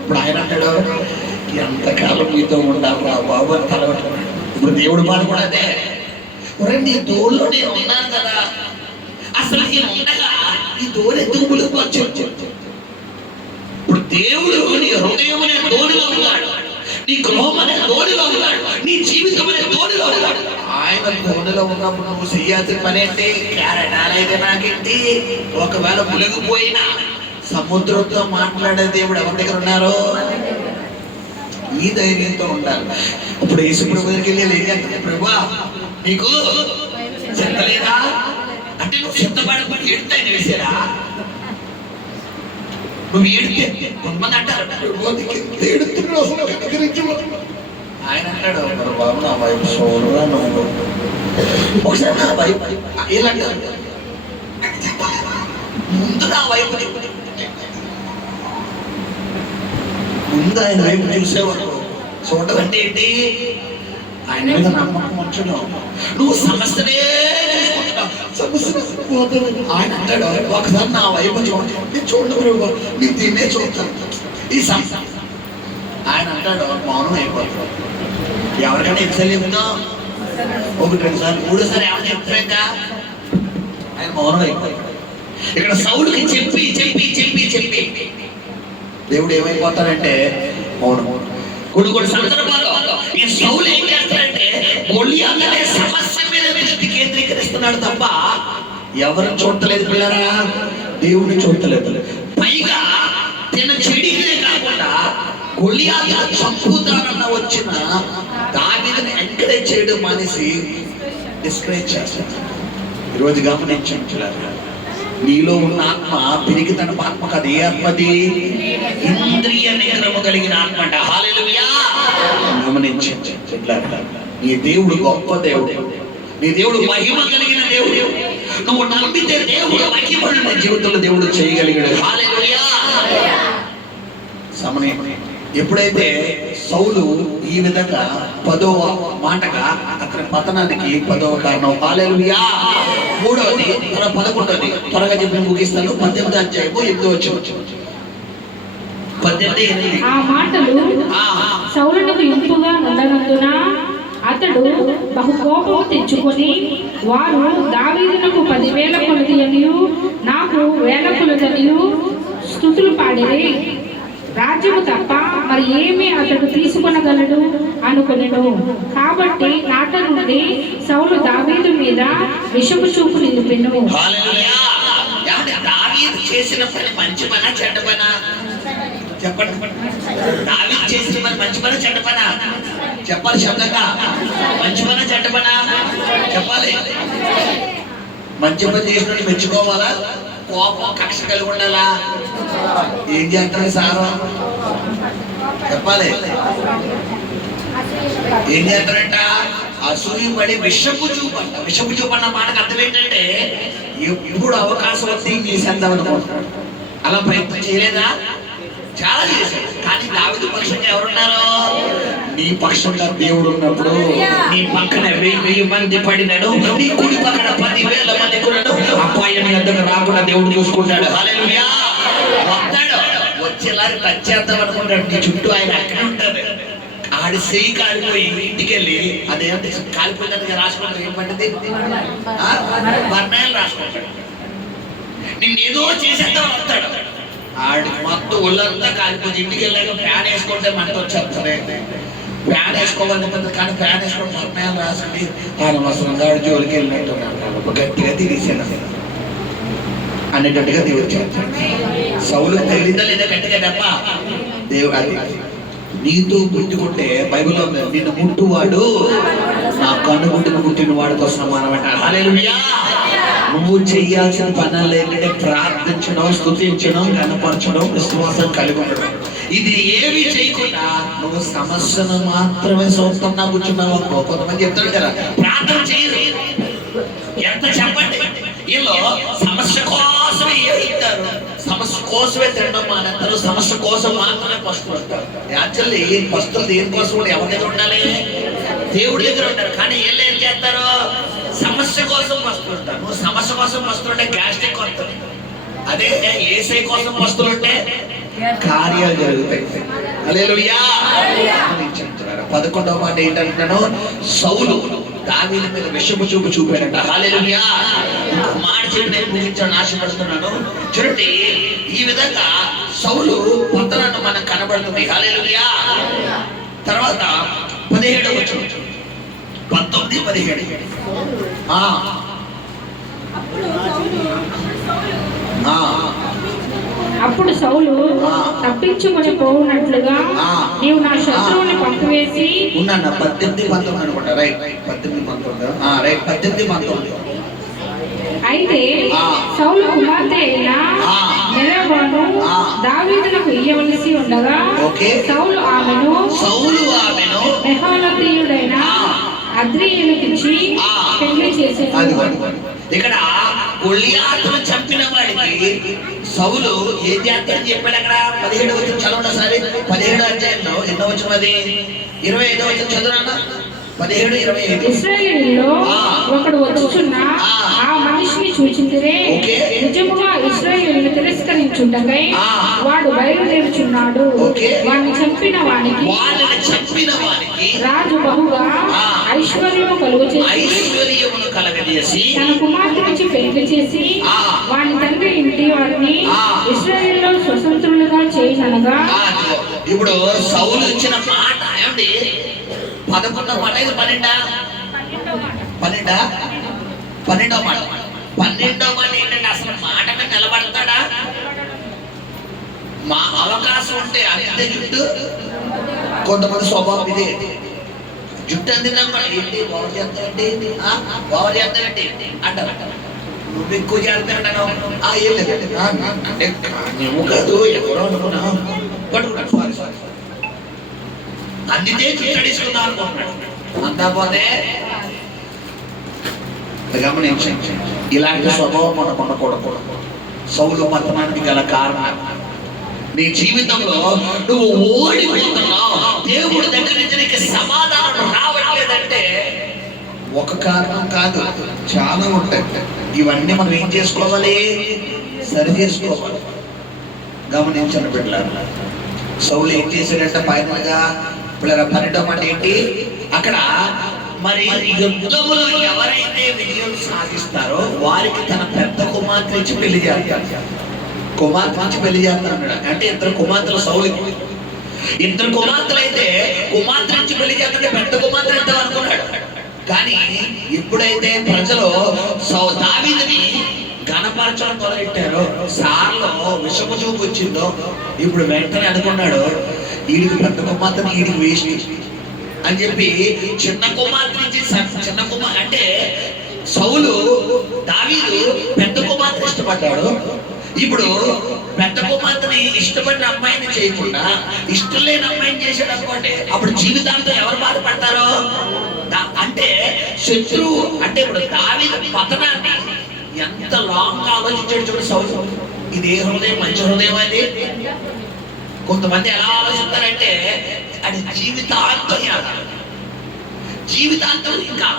ఇప్పుడు ఆయన అంటాడు, ఎంతకాలం మీతో ఉండాలి బాబు అని తలబడుతున్నాడు. ఇప్పుడు దేవుడు బాధ కూడా అదే, నీ దోణిలో నేను ఉన్నాను కదా, అసలు నేను ఉండగా ఈ దోణి ఎందుకు ములిగిపోవచ్చు? ఇప్పుడు దేవుడు నీ హృదయం అనే దోణిలో ఉన్నాడు, నీ గృహం అనే దోణిలో ఉన్నాడు, నీ జీవితం అనే దోణిలో ఉన్నాడు. ఆయన దోణిలో ఉన్నప్పుడు నువ్వు చెయ్యాల్సిన పని ఏంటి? క్యారెట్ నాకేంటి? ఒకవేళ మునిగిపోయినా సముద్రంతో మాట్లాడే దేవుడు ఎవరి దగ్గర ఉన్నారు? ఈ ధైర్యంతో ఉండాలి. ఇప్పుడు యేసుప్రభు దగ్గరికి వెళ్ళి ఏం చేస్తాను? ప్రభువా నీకు చెత్తలేదా అంటే నువ్వు సిద్ధపడకుండా ఏడుతాయి వేసారా? నువ్వు ఏడితే కొంతమంది అంటారు ఆయన అంటాడు, బాబు నా వైపు చూడరా నువ్వు ఒకసారి నా వైపు ఇలా ముందు నా వైపు ముందు ఆయన వైపు చూసేవాడు. చూడదంటే ఏంటి? ఆయన మీద నమ్మకం ఉంచడం. నువ్వు సమస్యనే ఆయన అంటాడు, ఒకసారి నా వైపు చూడండి, చూడండి నేను దీన్నే చూస్తాను. ఈ సమస్య ఆయన అంటాడు, మౌనం అయిపోతాడు. ఎవరికైనా ఎన్నిసార్లు చెప్తా? 1 2 సార్లు 3 సార్లు ఏమైనా చెప్పలేదా? ఆయన మౌనం అయిపోతాడు. ఇక్కడ సౌలుకి చెప్పి చెప్పి చెప్పి చెప్పి దేవుడు ఏమైపోతాడంటే మౌనం. కొన్ని సందర్భాల్లో ఈ సౌలు ఏం చేస్తాడంటే గొలియాతు అనే సమస్య మీద దృష్టి కేంద్రీకరిస్తున్నాడు తప్ప ఎవరు చూడలేదు పిల్లరా, దేవుడిని చూడలేదు. పైగా తిన చెడికినే కాకుండా గొలియాతును చంపుతానన్న వచ్చిన దావీదుని ఎంకరేజ్ చేయడం మానేసి డిస్కరేజ్ చేస్తాడు. ఈరోజు గమనించారు, నీలో ఉన్న ఆత్మ పిరికితన ఆత్మ కాదు. ఏ ఆత్మది? ఇంద్రియ నిగ్రహము కలిగిన ఆత్మ అంట. హల్లెలూయా. గమనించండి, నీ దేవుడు గొప్ప దేవుడు, నీ దేవుడు మహిమ కలిగిన దేవుడు. నువ్వు నమ్మితే దేవుడు మహిమను నీ జీవితంలో దేవుడు చేయగలిగాడు. హల్లెలూయా. సమయం ఎప్పుడైతే సౌలు ఈ విధంగా 10వ మాటగా అతని పతనానికి 10వ కారణం. హల్లెలూయా. మూడవది 11వది త్వరగా చెప్పి ముగిస్తాను. 18వ అధ్యాయము 8వ వచనం. 18:8. ఆ మాటలు సౌలునకు ఇంపుగా నుండనందున అతడు బహు కోపం తెచ్చుకొని, వారు దావీదునకు 10,000 కొలది అనియు నాకు 1,000 కొలదనియు స్తుతులు పాడిరి, రాజ్యము తప్ప మరి ఏమి అతడు తీసుకొనగలడు అనుకొనెను. కాబట్టి నాట నుండి సౌలు దావీదు మీద విషపు చూపు నిలిపెను. హల్లెలూయా. దావీదు చేసిన పని మంచి పనా చెడ్డ పనా చెప్పండి. దావీదు చేసిన పని మంచి పనా చెడ్డ పనా చెప్పాలి. శబ్దంగా మంచి పనా చెడ్డ పనా చెప్పాలి. మంచి పని చేసినట్టు మెచ్చుకోవాలా, కోపం కక్ష కలిగి ఉండాలా? ఏం చేస్తాడు సారు చెప్పాలి. ఏం చేస్తారంట? అసూయపడి విషపు చూపంట. విషపు చూపన్న మాటకు అర్థం ఏంటంటే ఎప్పుడు అవకాశం వస్తే చేసేద్దాం అనుకుంటున్నాడు. అలా ప్రయత్నం చేయలేదా? చాలా చేశాడు. కానీ దావీదు పక్షంగా ఎవరున్నారు? నీ పక్షంగా దేవుడు ఉన్నప్పుడు నీ పక్కన 1000 మంది పడినాడు, నీ కుడి పక్కన 10,000 మంది కొన్నాడు. అపాయం ఎద్దకు రాకుండా దేవుడు చూసుకుంటాడు. హల్లెలూయా. వస్తాడు, వచ్చేలాగా టచ్ చేద్దాం అనుకుంటాడు. నీ చుట్టూ ఆయన అక్కడ ఉంటాడు. ఆడి చెయ్యి కాలిపోయి ఇంటికి వెళ్ళి అదేంటే కాలిపోయినందుకు రాసుకుంటాడు. ఏం పట్టింది? వర్ణాలు రాసుకుంటాడు. నిన్నేదో చేసేద్దాం వస్తాడు. ఆడి మొత్తం ఒళ్ళంతా కాలిపోతే ఇంటికి వెళ్ళాక ఫ్యాన్ వేసుకుంటే మంట వచ్చేస్తుంది. ఫ్యాన్ వేసుకోవాలి కానీ ఫ్యాన్ వేసుకోవడం వర్ణాలు రాసుకుని ఆయన అవసరంగా ఆడి జోలికి వెళ్ళినట్టు గట్టిగా తిరిగేసాడు అనేటట్టుగా దేవుడు చేస్తాడు. సౌలు తగిలిందా లేదా గట్టిగా దెబ్బ? దేవుడు అది నీతో పుట్టుకుంటే బైబిల్లో నిన్ను ముట్టువాడు నా కన్నుగుడ్డును పుట్టిన వాడి కోసం మనమంట. హల్లెలూయా. నువ్వు చెయ్యాల్సిన పనులు ఏంటంటే ప్రార్థించడం, స్తుతించడం, కనపరచడం, విశ్వాసం కలిగి ఉండడం. ఇది ఏమి చేయకుండా నువ్వు సమస్యను మాత్రమే చూస్తున్నా కూర్చున్నావు అనుకో. కొంతమంది చెప్తాడు కదా ప్రార్థన చేయరు. ఎంత చెప్పండి, వీళ్ళు సమస్య కోసమే ఏమిస్తారు, సమస్య కోసమే తినడం మానేస్తారు, సమస్య కోసం మాత్రమే పస్తులు ఉంటారు. యాక్చువల్లీ పస్తులు దేనికోసం కూడా ఎవరి దగ్గర ఉండాలి? దేవుడి దగ్గర ఉంటారు. కానీ వీళ్ళు ఏం చేస్తారు? సమస్య కోసం పస్తులుంటారు. నువ్వు సమస్య కోసం పస్తులుంటే గ్యాస్ట్రిక్ వస్తుంది. అదే ఏసై కోసం పస్తులుంటే కార్యాలు జరుగుతాయి. హల్లెలూయా. 11వ మాట ఏంటంటున్నాను? సౌలు దావీదు మీద విషపు చూపు చూపాడట. హల్లెలూయా. మాట చెప్పి నేను ముగించాలని ఆశపడుతున్నాను. చూడండి, ఈ విధంగా సౌలు పతనాన్ని మనకు కనబడుతుంది. హల్లెలూయా. తర్వాత 17వ వచనం, 19-17. అప్పుడు సౌలు తప్పించుకొని పోవునట్లుగా నీవు నా శత్రువుని పంపివేసి 18-19 అనుకుంటా. రైట్, 18-19. రైట్, 18-19. అయితే సౌలు కుమార్తె అయిన మెరబాను దావీదునకు ఇయ్యవలసి ఉండగా సౌలు ఆమెను మెహోలతీయుడైన అద్రీయేలుకిచ్చి పెళ్లి చేసేది. ఇక్కడ గొల్లియాతును చంపిన వాడికి సౌలు ఏం చేస్తాడని చెప్పాడు. అక్కడ 17వ వచనం చదవండి ఒకసారి. 17వ అధ్యాయంలో ఎన్నో వచనం అది? 25వ వచనం చదువునా? 17-25. ఇశ్రాయేలులో ఒకడు వచ్చుచున్న ఆ మనిషిని చూచిందిరే, నిజముగా ఇశ్రాయేలును తిరస్కరించుటకై వాడు బయలుదేరుచున్నాడు. వాడిని చంపిన వానికి రాజు బహుగా ఐశ్వర్యము కలుగజేసి తన కుమార్తె నుంచి పెళ్లి చేసి వాని తండ్రి ఇంటి వారిని ఇశ్రాయేలులో స్వతంత్రులుగా చేయనగా. ఇప్పుడు సౌలు ఇచ్చిన మాట ఏమండి? 11వ మాట, 12వ మాట. 12వ మాట ఏంటంటే అసలు మాట మీద నిలబడతాడా? మా అవకాశం ఉంటే అంతే జుట్టు. కొంతమంది స్వభావం ఇదే, జుట్టు అందినాక ఏంటి బాగు చేస్తానంటే బాగు చేస్తానంటే అంటారు. నువ్వు ఎక్కువ చేస్తానంటాను. ఏం లేదండి అంటే నువ్వు కాదు ఎవరో అనుకున్నా పట్టుకున్నాడు. సారీ అందితే చుట్టడిస్తున్నావు అనుకుంటున్నాడు. అంతా పోతే గమనించండి, ఇలాంటి స్వభావం మనకు ఉండకూడదు. సౌలు పతనానికి గల కారణం నీ జీవితంలో నువ్వు ఓడిపోతున్నావు, దేవుడి దగ్గర నుంచి నీకు సమాధానం రావట్లేదంటే ఒక కారణం కాదు, చాలా ఉంటాయి. ఇవన్నీ మనం ఏం చేసుకోవాలి? సరి చేసుకోవాలి. గమనించండి బిడ్డలారా, సౌలు ఏం చేశాడంటే ఫైనల్గా పిల్లల 12వ మాట ఏంటి? అక్కడ మరి యుద్ధములో ఎవరైతే విజయం సాధిస్తారో వారికి తన పెద్ద కుమార్తె ఇచ్చి పెళ్లి చేస్తాడు. కుమార్తె ఇచ్చి పెళ్లి చేస్తాడు. అంటే ఇద్దరు కుమార్తెలు సౌలుకి. ఇద్దరు కుమార్తెలు అయితే కుమార్తె ఇచ్చి పెళ్లి చేస్తుంటే పెద్ద కుమార్తె ఇద్దాం అనుకున్నాడు. కానీ ఎప్పుడైతే ప్రజలు దావీదుని ఘనపరచడం మొదలెట్టారో, సార్లో విషము చూపు వచ్చిందో, ఇప్పుడు వెంటనే అనుకున్నాడు వీడికి పెద్ద కుమార్తెని వీడికి వేస్ట్ అని చెప్పి చిన్న కుమార్తె నుంచి చిన్న కుమార్ అంటే సౌలు దావీదు పెద్ద కుమార్తె ఇష్టపడ్డాడు. ఇప్పుడు పెద్ద కుమార్తెని ఇష్టపడిన అమ్మాయిని చేయకుండా ఇష్టం లేని అమ్మాయిని చేసాడు అనుకోండి, అప్పుడు జీవితాంతం ఎవరు బాధపడతారో? అంటే శత్రువు. అంటే ఇప్పుడు దావీదు పతనాన్ని ఎంత లాంగ్ ఆలోచించాడు చూడు సౌలు. ఇది ఏ హృదయం? మంచి హృదయం అది. కొంతమంది ఎలా ఆలోచిస్తారంటే అది జీవితాంతం ఇంకా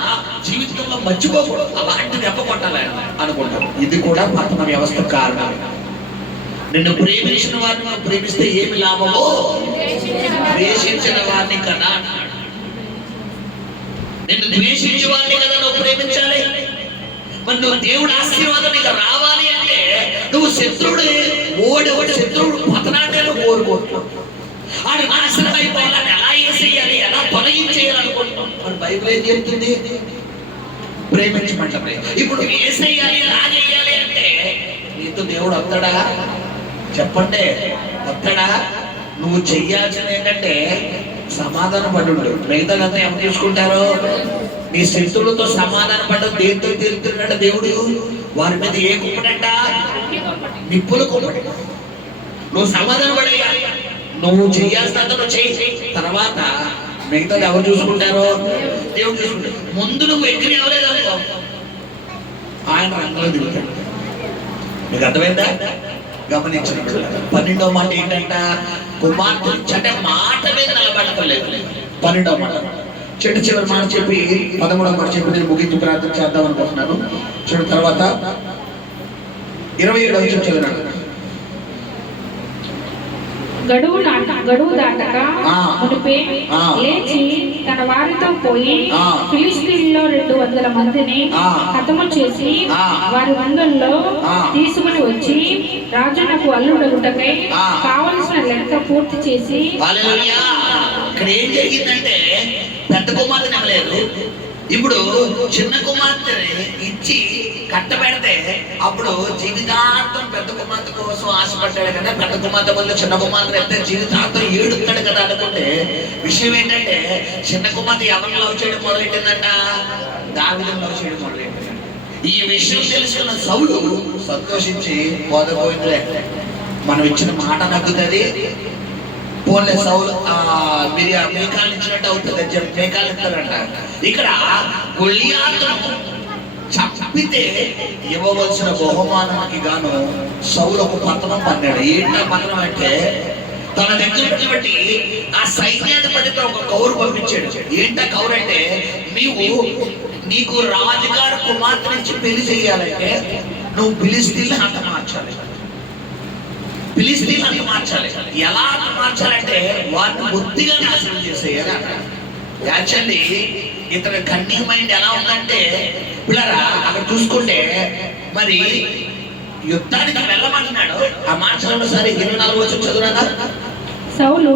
జీవితంలో మర్చిపోకూడదు, అలాంటి దెబ్బ కొట్టాలి అనుకుంటారు. ఇది కూడా పతన వ్యవస్థ కారణం. నిన్ను ప్రేమించిన వారిని మనం ప్రేమిస్తే ఏమి లాభమో ద్వేషించిన వారిని కదా. నిన్ను ద్వేషించే వారిని కదా నువ్వు ప్రేమించాలి. మరి నువ్వు దేవుడు ఆశీర్వాదం నీకు రావాలి అంటే నువ్వు శత్రువుడు పతనాన్ని కోరుకుంటున్నావు. ఆడు నాశనం అయిపోవాలని ఎలా వేసేయాలి, ఎలా తొలగించేయాలనుకుంటున్నాం. మరి బైబిల్ ఏం చెప్తుంది? ప్రేమించమంటే ఇప్పుడు వేసేయాలి, ఎలా చేయాలి అంటే నీతో దేవుడు వస్తాడా? చెప్పండి, వస్తాడా? నువ్వు చెయ్యాల్సింది ఏంటంటే సమాధాన పడు. మిగతాదంతా ఎవరు చూసుకుంటారో? నీ శత్రువులతో సమాధాన పడ్డం దేంతో తీరుతున్నాడు దేవుడు? వారి మీద ఏ కుమ్మడంట? నిప్పులు కుమ్మడి. నువ్వు సమాధాన పడేయాలి. నువ్వు చెయ్యాల్సినంత నువ్వు చెయ్యి. తర్వాత మిగతాది ఎవరు చూసుకుంటారో? దేవుడు చూసుకుంటాడు. ముందు నువ్వు ఎక్కిరి అవ్వలేదు అనుకో, ఆయన రంగంలో దిగుతాడు. మీకు అర్థమైందా? గమనించిన 12వ మాట ఏంటంట? కుమార్తె అంటే మాట మీద నిలబడతలేదు. 12వ మాట చివరి మాట చెప్పి 13వ మాట చెప్పి నేను ముగించి ప్రార్థన చేద్దాం అనుకుంటున్నాను. చూడ తర్వాత 27వ వచనం చదివాను. గడువు దాటక మునిపే లేచి తన వారితో పోయి ఫిలిష్తీయుల్లో 200 మందిని హతము చేసి వారి మందల్లో తీసుకుని వచ్చి రాజునకు అల్లుడగుటకై కావలసిన లెక్క పూర్తి చేసి. ఇక్కడ ఏం జరిగిందంటే పెద్ద కుమార్తెని ఇవ్వలేదు, ఇప్పుడు చిన్న కుమార్తెని ఇచ్చి కట్టబెడితే అప్పుడు జీవితాంతం పెద్ద కుమార్తె కోసం ఆశపడ్డాడు కదా. పెద్ద కుమార్తె బదులు చిన్న కుమార్తె అయితే జీవితాంతం ఏడుస్తాడు కదా అనుకుంటే విషయం ఏంటంటే చిన్న కుమార్తె ఎవరిని లవ్ చేయడం మొదలెట్టిందంట? దావీదుని లవ్ చేయడం మొదలెట్టింది. ఈ విషయం తెలుసుకున్న సౌలు సంతోషించి పోదపోయిందిలే, మనం ఇచ్చిన మాట నగ్గుతుంది, పోలే సౌలు మేకాలు ఇచ్చినట్టు అవుతుంది అని చెప్పి మేకాలు ఇస్తారంట. ఇక్కడ గొల్లియాతును చంపితే ఇవ్వవలసిన బహుమానానికి గాను సౌలు ఒక పత్రం పన్నాడు. ఏంటా పత్రం అంటే తన దగ్గర ఉన్నటువంటి ఆ సైన్యాధిపతితో ఒక కౌరు పంపించాడు. ఏంటా కౌరు అంటే నీకు రాజుగారు కుమార్తె నుంచి పెళ్లి చేయాలంటే నువ్వు ఫిలిష్తీయుల్ని అంత మార్చాలి. ఫిలిష్తీయుల్ని అంత మార్చాలి. ఎలా అంత మార్చాలంటే వారిని బుద్ధిగా నాశనం చేసేయాలి అన్నాడు. యాక్చువల్లీ ఇతని కన్నింగ్ మైండ్ ఎలా ఉందంటే పిల్లరా అక్కడ చూసుకుంటే మరి యుద్ధానికి వెళ్ళమంటున్నాడు. ఆ మార్చడంలో సరే 24 వచ్చి చదువురా. సౌలు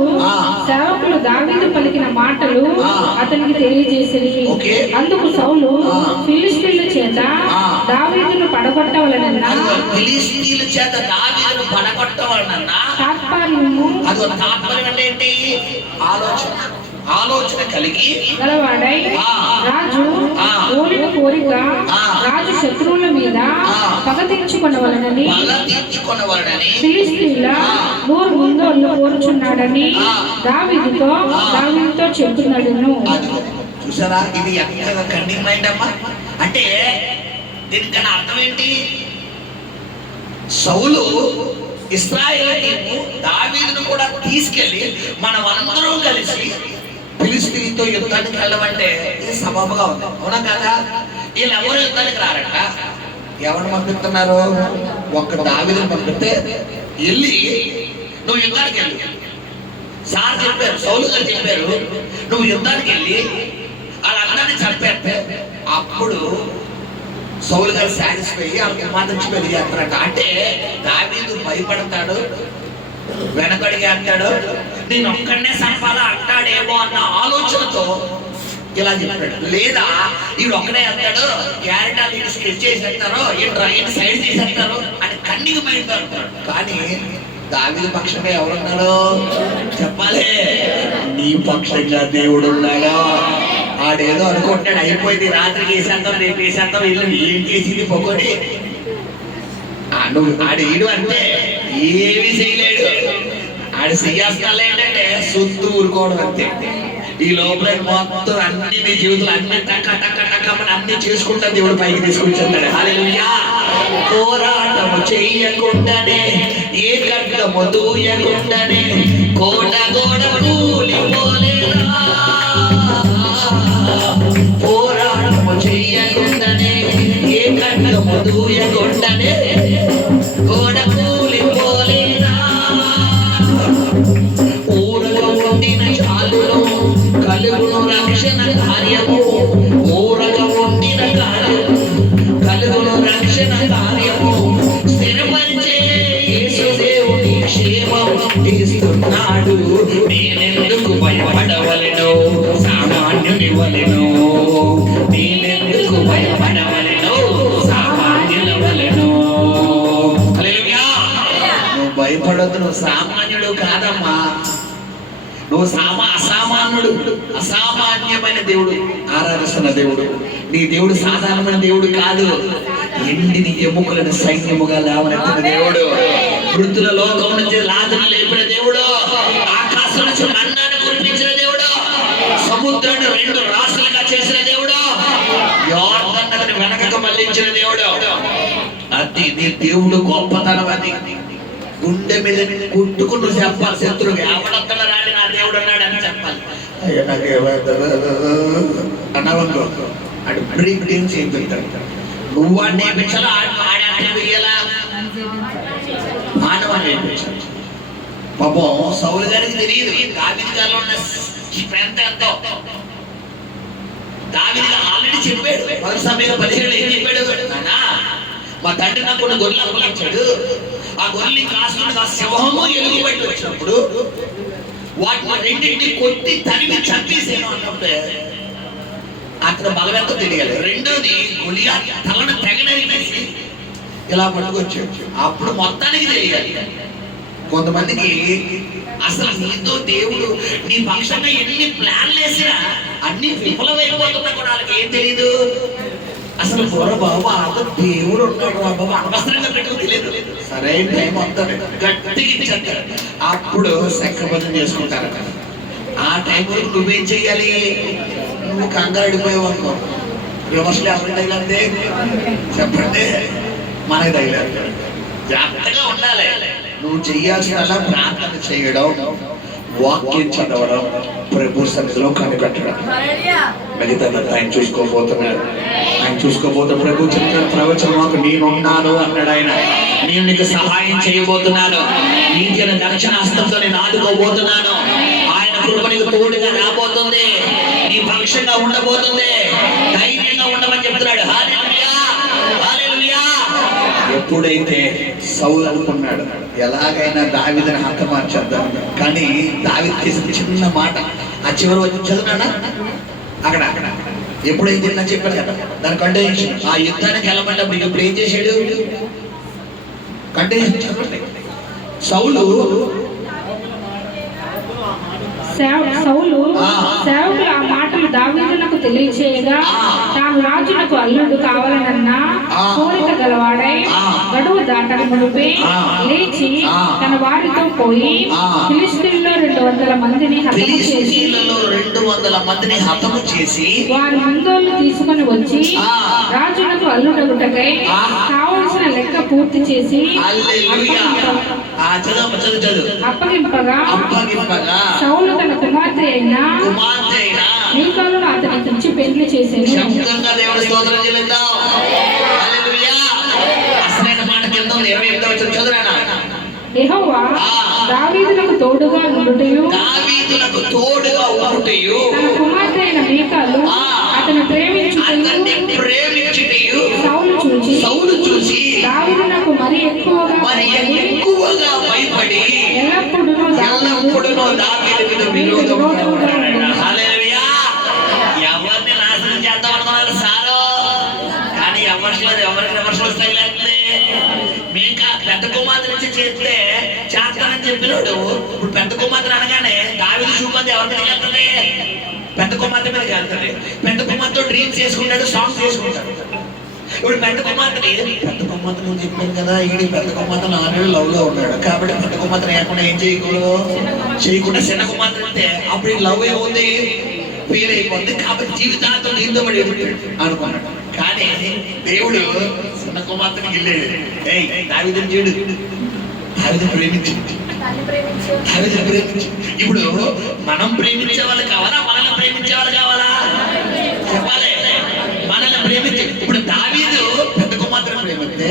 సేవకులు దావీదు పలికిన మాటలు అతనికి తెలియజేసేది. అందుకు సౌలు ఫిలిష్తీయుల చేత దావీదును పడగొట్టవలనన్నా తాత్పర్యము అంటే ఏంటి? ఆలోచన కలిగి గలవాడై రాజు ఓలిన కోరిక రాజు శత్రువుల మీద పగ తీర్చుకొనవలనని ఫిలిష్తీయుల 100 ముందోళ్ళు కోరుచున్నాడని దావీదుతో చెప్తున్నాడు. చూసారా, ఇది ఎంత కన్నింగ్ మైండ్ అమ్మా. అంటే దీనికన్నా అర్థం ఏంటి? సౌలు ఇశ్రాయేలీయులు దావీదును కూడా తీసుకెళ్ళి మనం అందరం కలిసి ఫిలిష్తీయులతో యుద్ధానికి వెళ్ళమంటే ఇది సబబుగా ఉంది, అవునా కదా? వీళ్ళు ఎవరు యుద్ధానికి రారట. ఎవరు పంపిస్తున్నారు? ఒక్క దావీదును పంపిస్తే వెళ్ళి నువ్వు యుద్ధానికి వెళ్ళి సార్ చెప్పారు, సౌలు గారు చెప్పారు, నువ్వు యుద్ధానికి వెళ్ళి వాళ్ళందరినీ చంపేస్తే అప్పుడు సౌలు గారు సాటిస్ఫై అయ్యి వాళ్ళకి మాత్రం పెళ్లి చేస్తారట. అంటే దావీదు భయపడతాడు, వెనకడిగి అంటాడు, నేను ఒక్కడనే చంపాలా అంటాడేమో అన్న ఆలోచనతో ఇలా చెప్పాడు. లేదా ఈడు ఒక్కడే అంటాడు, క్యారెక్టర్ ఈయన స్కెచ్ చేసేస్తారు, ఈయన సైడ్ చేసేస్తారు అని కన్నిగా మైండ్ అంటాడు. కానీ దావీదు పక్షంగా ఎవరున్నాడు చెప్పాలి? నీ పక్షంగా దేవుడు ఉన్నాడా? ఆడేదో అనుకుంటాడు, అయిపోయింది, రాత్రికి వేసేద్దాం, రేపు వేసేద్దాం, ఇల్లు ఏం చేసింది పొగొని నువ్వు ఆడు అంటే ఏమి చేయలేడు. ఆడు చెయ్యాల్సిన ఏంటంటే సుత్తు ఊరుకోవడం అంతే. ఈ లోపల మొత్తం అన్ని నీ జీవితంలో అన్ని టక్క టక్క టక్కమని అన్ని చేసుకుంటా దేవుడు పైకి తీసుకొచ్చాడు. హల్లెలూయా. పోరాటము చెయ్యకుండానే, ఏ ఖడ్గము దూయకుండానే కోట గోడ కూలిపోలేదా. పోరాటము చెయ్యకుండానే, ఏ ఖడ్గము దూయకుండానే గోడ కూలిపోలేదా. ఊరగా ఉండిన చాలును కలుగును రక్షణ కార్యము. ఊరగా ఉండిన కార్యము కలుగును రక్షణ కార్యము. స్థిరపరిచే యేసు దేవుని క్షేమం ఇస్తున్నాడు. నేనెందుకు భయపడవలెను, సామాన్యుని వలెను. నేనెందుకు భయపడవలెను, సామాన్యుని వలెను. హల్లెలూయా. నువ్వు భయపడొద్దు, నువ్వు సామాన్యుడు కాదమ్మా. నువ్వు అసామాన్యుడు, అసామాన్యమైన దేవుడు ఆరాధిస్తున్న దేవుడు. నీ దేవుడు సాధారణమైన దేవుడు కాదు. ఎండిని ఎముకలను సైన్యముగా లేవనెత్తిన దేవుడు. మృతుల లోకం నుంచి లాజరును లేపిన దేవుడు. ఆకాశం నుంచి మన్నాను కురిపించిన దేవుడు. సముద్రాన్ని 2 రాష్ట్రాలుగా చేసిన దేవుడు. యోర్దాను నదిని వెనకకు మళ్లించిన దేవుడు. అది నీ దేవుడు గొప్పతనం. అది గుండె మీద కుట్టుకు నువ్వు చెప్పాలి. శత్రువు ఎవడొక్కడ రాని నా దేవుడు అన్నాడు అని చెప్పాలి. అన్నవనుకో అటు బ్రేక్ డ్యాన్స్ చేయిస్తాడు. నువ్వు వాడిని నేర్పించాలా, ఆడే వేయాలా, మానవాన్ని నేర్పించాలి. పాపం సౌలు గారికి తెలియదు దావీదు గారిలో ఉన్న స్ట్రెంత్ ఎంతో. దావీదు ఆల్రెడీ చెప్పాడు, 1 సమయంలో 17 ఏం చెప్పాడు? మా తండ్రి నాకు కొన్ని గొర్రెలు అప్పగించాడు. ఆ గొర్రెల్ని కాస్తున్న సింహము ఎలుగుబట్టి వచ్చినప్పుడు వాటిని రెండింటిని కొట్టి తరిమి చంపేసేను అన్నప్పుడు అతను బలం ఎంతో తెలియాలి. రెండోది గొలియాతు తలను తెగనరికేసి ఇలా పట్టుకొచ్చాడు. అప్పుడు మొత్తానికి తెలియాలి. కొంతమందికి అసలు నీతో దేవుడు నీ పక్షంగా ఎన్ని ప్లాన్లు వేసినా అన్ని విఫలమైపోతున్నా కూడా వాళ్ళకి ఏం తెలియదు. అసలు బాబా దేవుడు ఉంటాడు రా బాబా, అనవసరంగా పెట్టుకు తెలియదు. సరైన టైం వస్తాడు, గట్టిగా ఇచ్చేస్తాడు. అప్పుడు సెక్కబద్ధం చేసుకుంటారు. ఆ టైం వరకు నువ్వేం చెయ్యాలి? నువ్వు కంగారు అడిపోయావు అనుకో, వ్యవస్థలు ఎవరి తగిలంటే చెప్పండి, మనకి తగిలేదు. జాగ్రత్తగా ఉండాలి. నువ్వు చెయ్యాల్సిన ప్రార్థన చేయడం, వాక్యం చదవడం, ప్రభు సన్నిధిలో కనిపెట్టడం. మిగతా ఆయన చూసుకోబోతున్నాడు. ఆయన చూసుకోబోతున్న ప్రభు చెప్పిన ప్రవచనం మాకు నేనున్నాను అన్నాడు. ఆయన నేను నీకు సహాయం చేయబోతున్నాను. నీతిన దక్షిణ హస్తంతో నేను ఆదుకోబోతున్నాను. ఆయన కృప నీకు తోడుగా రాబోతుంది. నీ పక్షంగా ఉండబోతుంది. ధైర్యంగా ఉండమని చెప్తున్నాడు. హల్లెలూయా, హల్లెలూయా. ఎప్పుడైతే సౌలు అనుకున్నాడు ఎలాగైనా దావీదుని హతమార్చేద్దాం, కానీ దావీదు చేసిన చిన్న మాట ఆ చివరి వచ్చి చదువునా అక్కడ ఎప్పుడైతే నా చెప్పాను కదా దాని కంటిన్యూషన్. ఆ యుద్ధానికి వెళ్ళమంటే ఇప్పుడు ఏం చేశాడు? కంటిన్యూషన్ చెప్పండి. సౌలు సేవకులు ఆ మాటలు దావీదునకు తెలియచేయగా తాను రాజునకు అల్లుడు కావాలనన్న కోరిక గలవాడై గడువు దాటక మునిపే లేచి తన వారితో పోయి ఫిలిష్తీయుల్లో 200 మందిని హతము చేసి వారి ముందోళ్ళు తీసుకుని వచ్చి రాజునకు అల్లుడగుటకై కావలసిన లెక్క పూర్తి చేసి హల్లెలూయా. ఆ చదువు అప్పగింపగా సౌలు తన కుమార్తె అయిన మీకాలును అతనికి ఇచ్చి పెళ్లి చేసేను. శబ్దంగా దేవుని స్తోత్రం చెల్లిద్దాం. హల్లెలూయా. అసలైన మాట కింద ఉంది. 28వ వచనం చదువురానా. యెహోవా దావీదునకు తోడుగా ఉండుటయు తన కుమార్తె అయిన మీకాలు అతను ప్రేమించుటయు సౌలు చూచి దావీదునకు మరి ఎక్కువగా భయపడి ఎల్లప్పుడూ దావీదు మీద విరోధముగా ఉన్నాడు. హల్లెలూయా. ఎవరిని నాశనం చేద్దాం అనుకున్నారు సారు, కానీ ఎవరికి విమర్శలు వస్తాయి. మీకా పెద్ద కుమార్తె నుంచి చేస్తే చేస్తానని చెప్పినాడు. ఇప్పుడు పెద్ద కుమార్తె అనగానే దావీదు చూపంది ఎవరి మీదకి వెళ్తుంది? పెద్ద కుమార్తె మీదకి వెళ్తుంది. పెద్ద కుమార్తెతో డ్రీమ్స్ చేసుకుంటాడు, సాంగ్స్ చేసుకుంటాడు. ఇప్పుడు పెద్ద కుమార్తెని నువ్వు చెప్పాను కదా, ఈ పెద్ద కుమార్తె ఆల్రెడీ లవ్ లో ఉన్నాడు కాబట్టి పెద్ద కుమార్తె లేకుండా ఏం చేయకుండా చిన్న కుమార్తె అంటే అప్పుడు ఈ లవ్ ఏముంది, ఫీల్ అయిపోతుంది. కాబట్టి జీవితాంతం నీతో పడి అనుకున్నాడు. కానీ దేవుడు చిన్న కుమార్తెని గిల్లేడు. దావీదుని చేడు, దావీదుని ప్రేమించు. ఇప్పుడు మనం ప్రేమించే వాళ్ళు కావాలా, మనల్ని ప్రేమించే వాళ్ళు కావాలా? చెప్పాలి. మనల్ని ప్రేమించే. ఇప్పుడు దావీదు పెద్ద కుమార్తెను ప్రేమిస్తే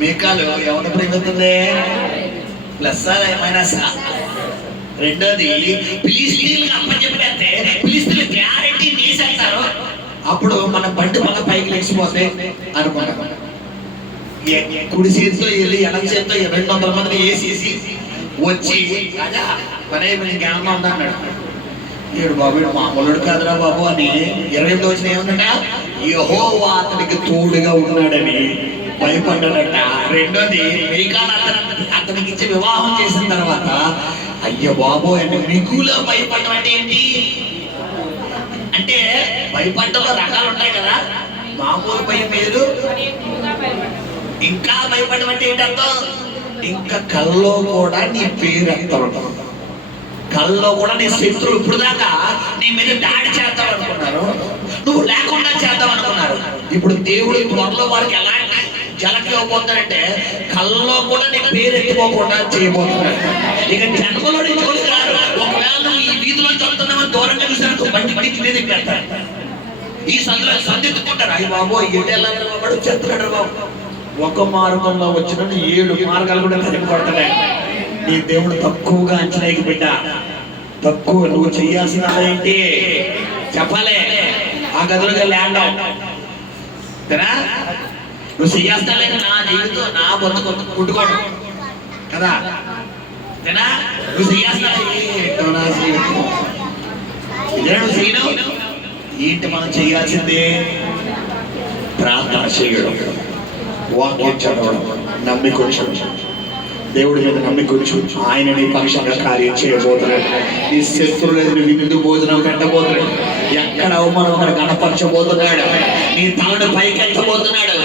మీకాలు ఎవరిని ప్రేమిస్తుంది? Plus minus. రెండోది ఫిలిష్తీయులకు అప్పచెప్పేస్తే ఫిలిష్తీయులు గ్యారెంటీ తీసేస్తారు. అప్పుడు మన బండి మన పైకి లేచిపోతే అనుకున్నాం. కుడి చేతితో వెళ్ళి ఎడం చేతితో 200 మందిని వేసేసి వచ్చి రాజా పనే ఇంకేమన్నా ఉందా అన్నాడు. ఏడు బాబు మామూలుడు కాదురా బాబు అని 28వ వచనం ఏమన్నా, యెహోవా అతనికి తోడుగా ఉన్నాడని భయపడ్డాడట. రెండోది మీకాలు అతనికి ఇచ్చి వివాహం చేసిన తర్వాత అయ్య బాబు అంటే మిగులో భయపడడం అంటే ఏంటి అంటే, భయపడ్డంలో రకాలు ఉంటాయి కదా. మామూలు భయం వేరు, ఇంకా భయపడడం అంటే ఏంటంటే ఇంకా కల్లో కూడా నీ పేరు ఎత్తడం, కల్లో కూడా నీ శత్రువు ఇప్పుడు దాకా నీ మీద దాడి చేద్దాం అనుకున్నారు, నువ్వు లేకుండా చేద్దాం అనుకున్నారు. ఇప్పుడు దేవుడు త్వరలో వారికి ఎలాంటి జలకి ఇవ్వబోతాడంటే కల్లో కూడా నీ పేరు ఎత్తుకోకుండా చేయబోతున్నాడు. ఇక జన్మలో నీ జోలికి రారు. ఒకవేళ నువ్వు ఈ వీధిలో చదువుతున్నామని దూరంగా చూసాను బండి పడి మీద పెడతాడు. ఈ సందులో సందిద్దుకుంటారు. అయ్యి బాబు ఎటెళ్ళాడు చెప్తున్నాడు బాబు. ఒక మార్గంలో వచ్చిన 7 మార్గాలు కూడా సరిపడుతున్నాయి. నీ దేవుడు తక్కువగా అంచనాకి బిడ్డ, తక్కువ. నువ్వు చెయ్యాల్సిన ఏంటి చెప్పాలి. ఆ గదులుగా ల్యాండ్ అవునా, నువ్వు చెయ్యాల్సిన నా జీవితం నా బతుకు కుట్టుకోవడం కదా. నువ్వు చెయ్యాల్సిన నువ్వు చేయను ఏంటి? మనం చేయాల్సిందే ప్రార్థన చేయడం, వాక్యం చదవడం, నమ్మికొచ్చు, దేవుడి మీద నమ్మికొచ్చు. ఆయన నీ పక్షంగా కార్యం చేయబోతున్నాడు. నీ శత్రువులు విందు భోజనం పెట్టబోతున్నాడు. ఎక్కడ అవమానం అక్కడ కనపరచబోతున్నాడు. నీ తలను పైకెత్తబోతున్నాడు.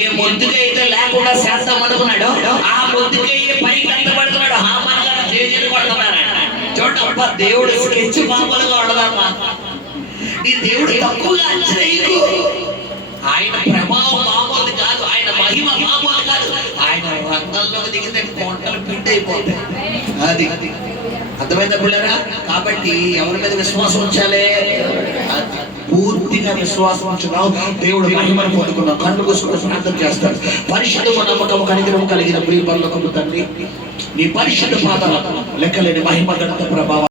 ఏ మొద్దుగా అయితే లేకుండా చేస్తాం అనుకున్నాడు, ఆ మొద్దుగా పైకి ఎత్తబడుతున్నాడు. ఆ మనగా చేతులు కొడుతున్నాడు. చూడప్ప దేవుడు స్కెచ్ మామూలుగా ఉండదమ్మా. నీ దేవుడు తక్కువగా అంచనా. ఆయన ప్రభావం మామూలు కాదు, ఆయన మహిమ మామూలు కాదు. ఆయన రంగంలోకి దిగితే కొండలు పిండి అయిపోతాయి. అది అర్థమైందా పిల్లరా? కాబట్టి ఎవరి మీద విశ్వాసం ఉంచాలి? పూర్తిగా విశ్వాసం ఉంచుదాం. దేవుడు మహిమను పొందుకున్నాం. కళ్ళు మూసుకొని ప్రార్థన చేస్తాడు. పరిశుద్ధము నమ్మకము కనికరము కలిగిన ప్రియ పరలోకపు తండ్రి, నీ పరిశుద్ధ పాదాలకు లెక్కలేని మహిమ ఘనత ప్రభావం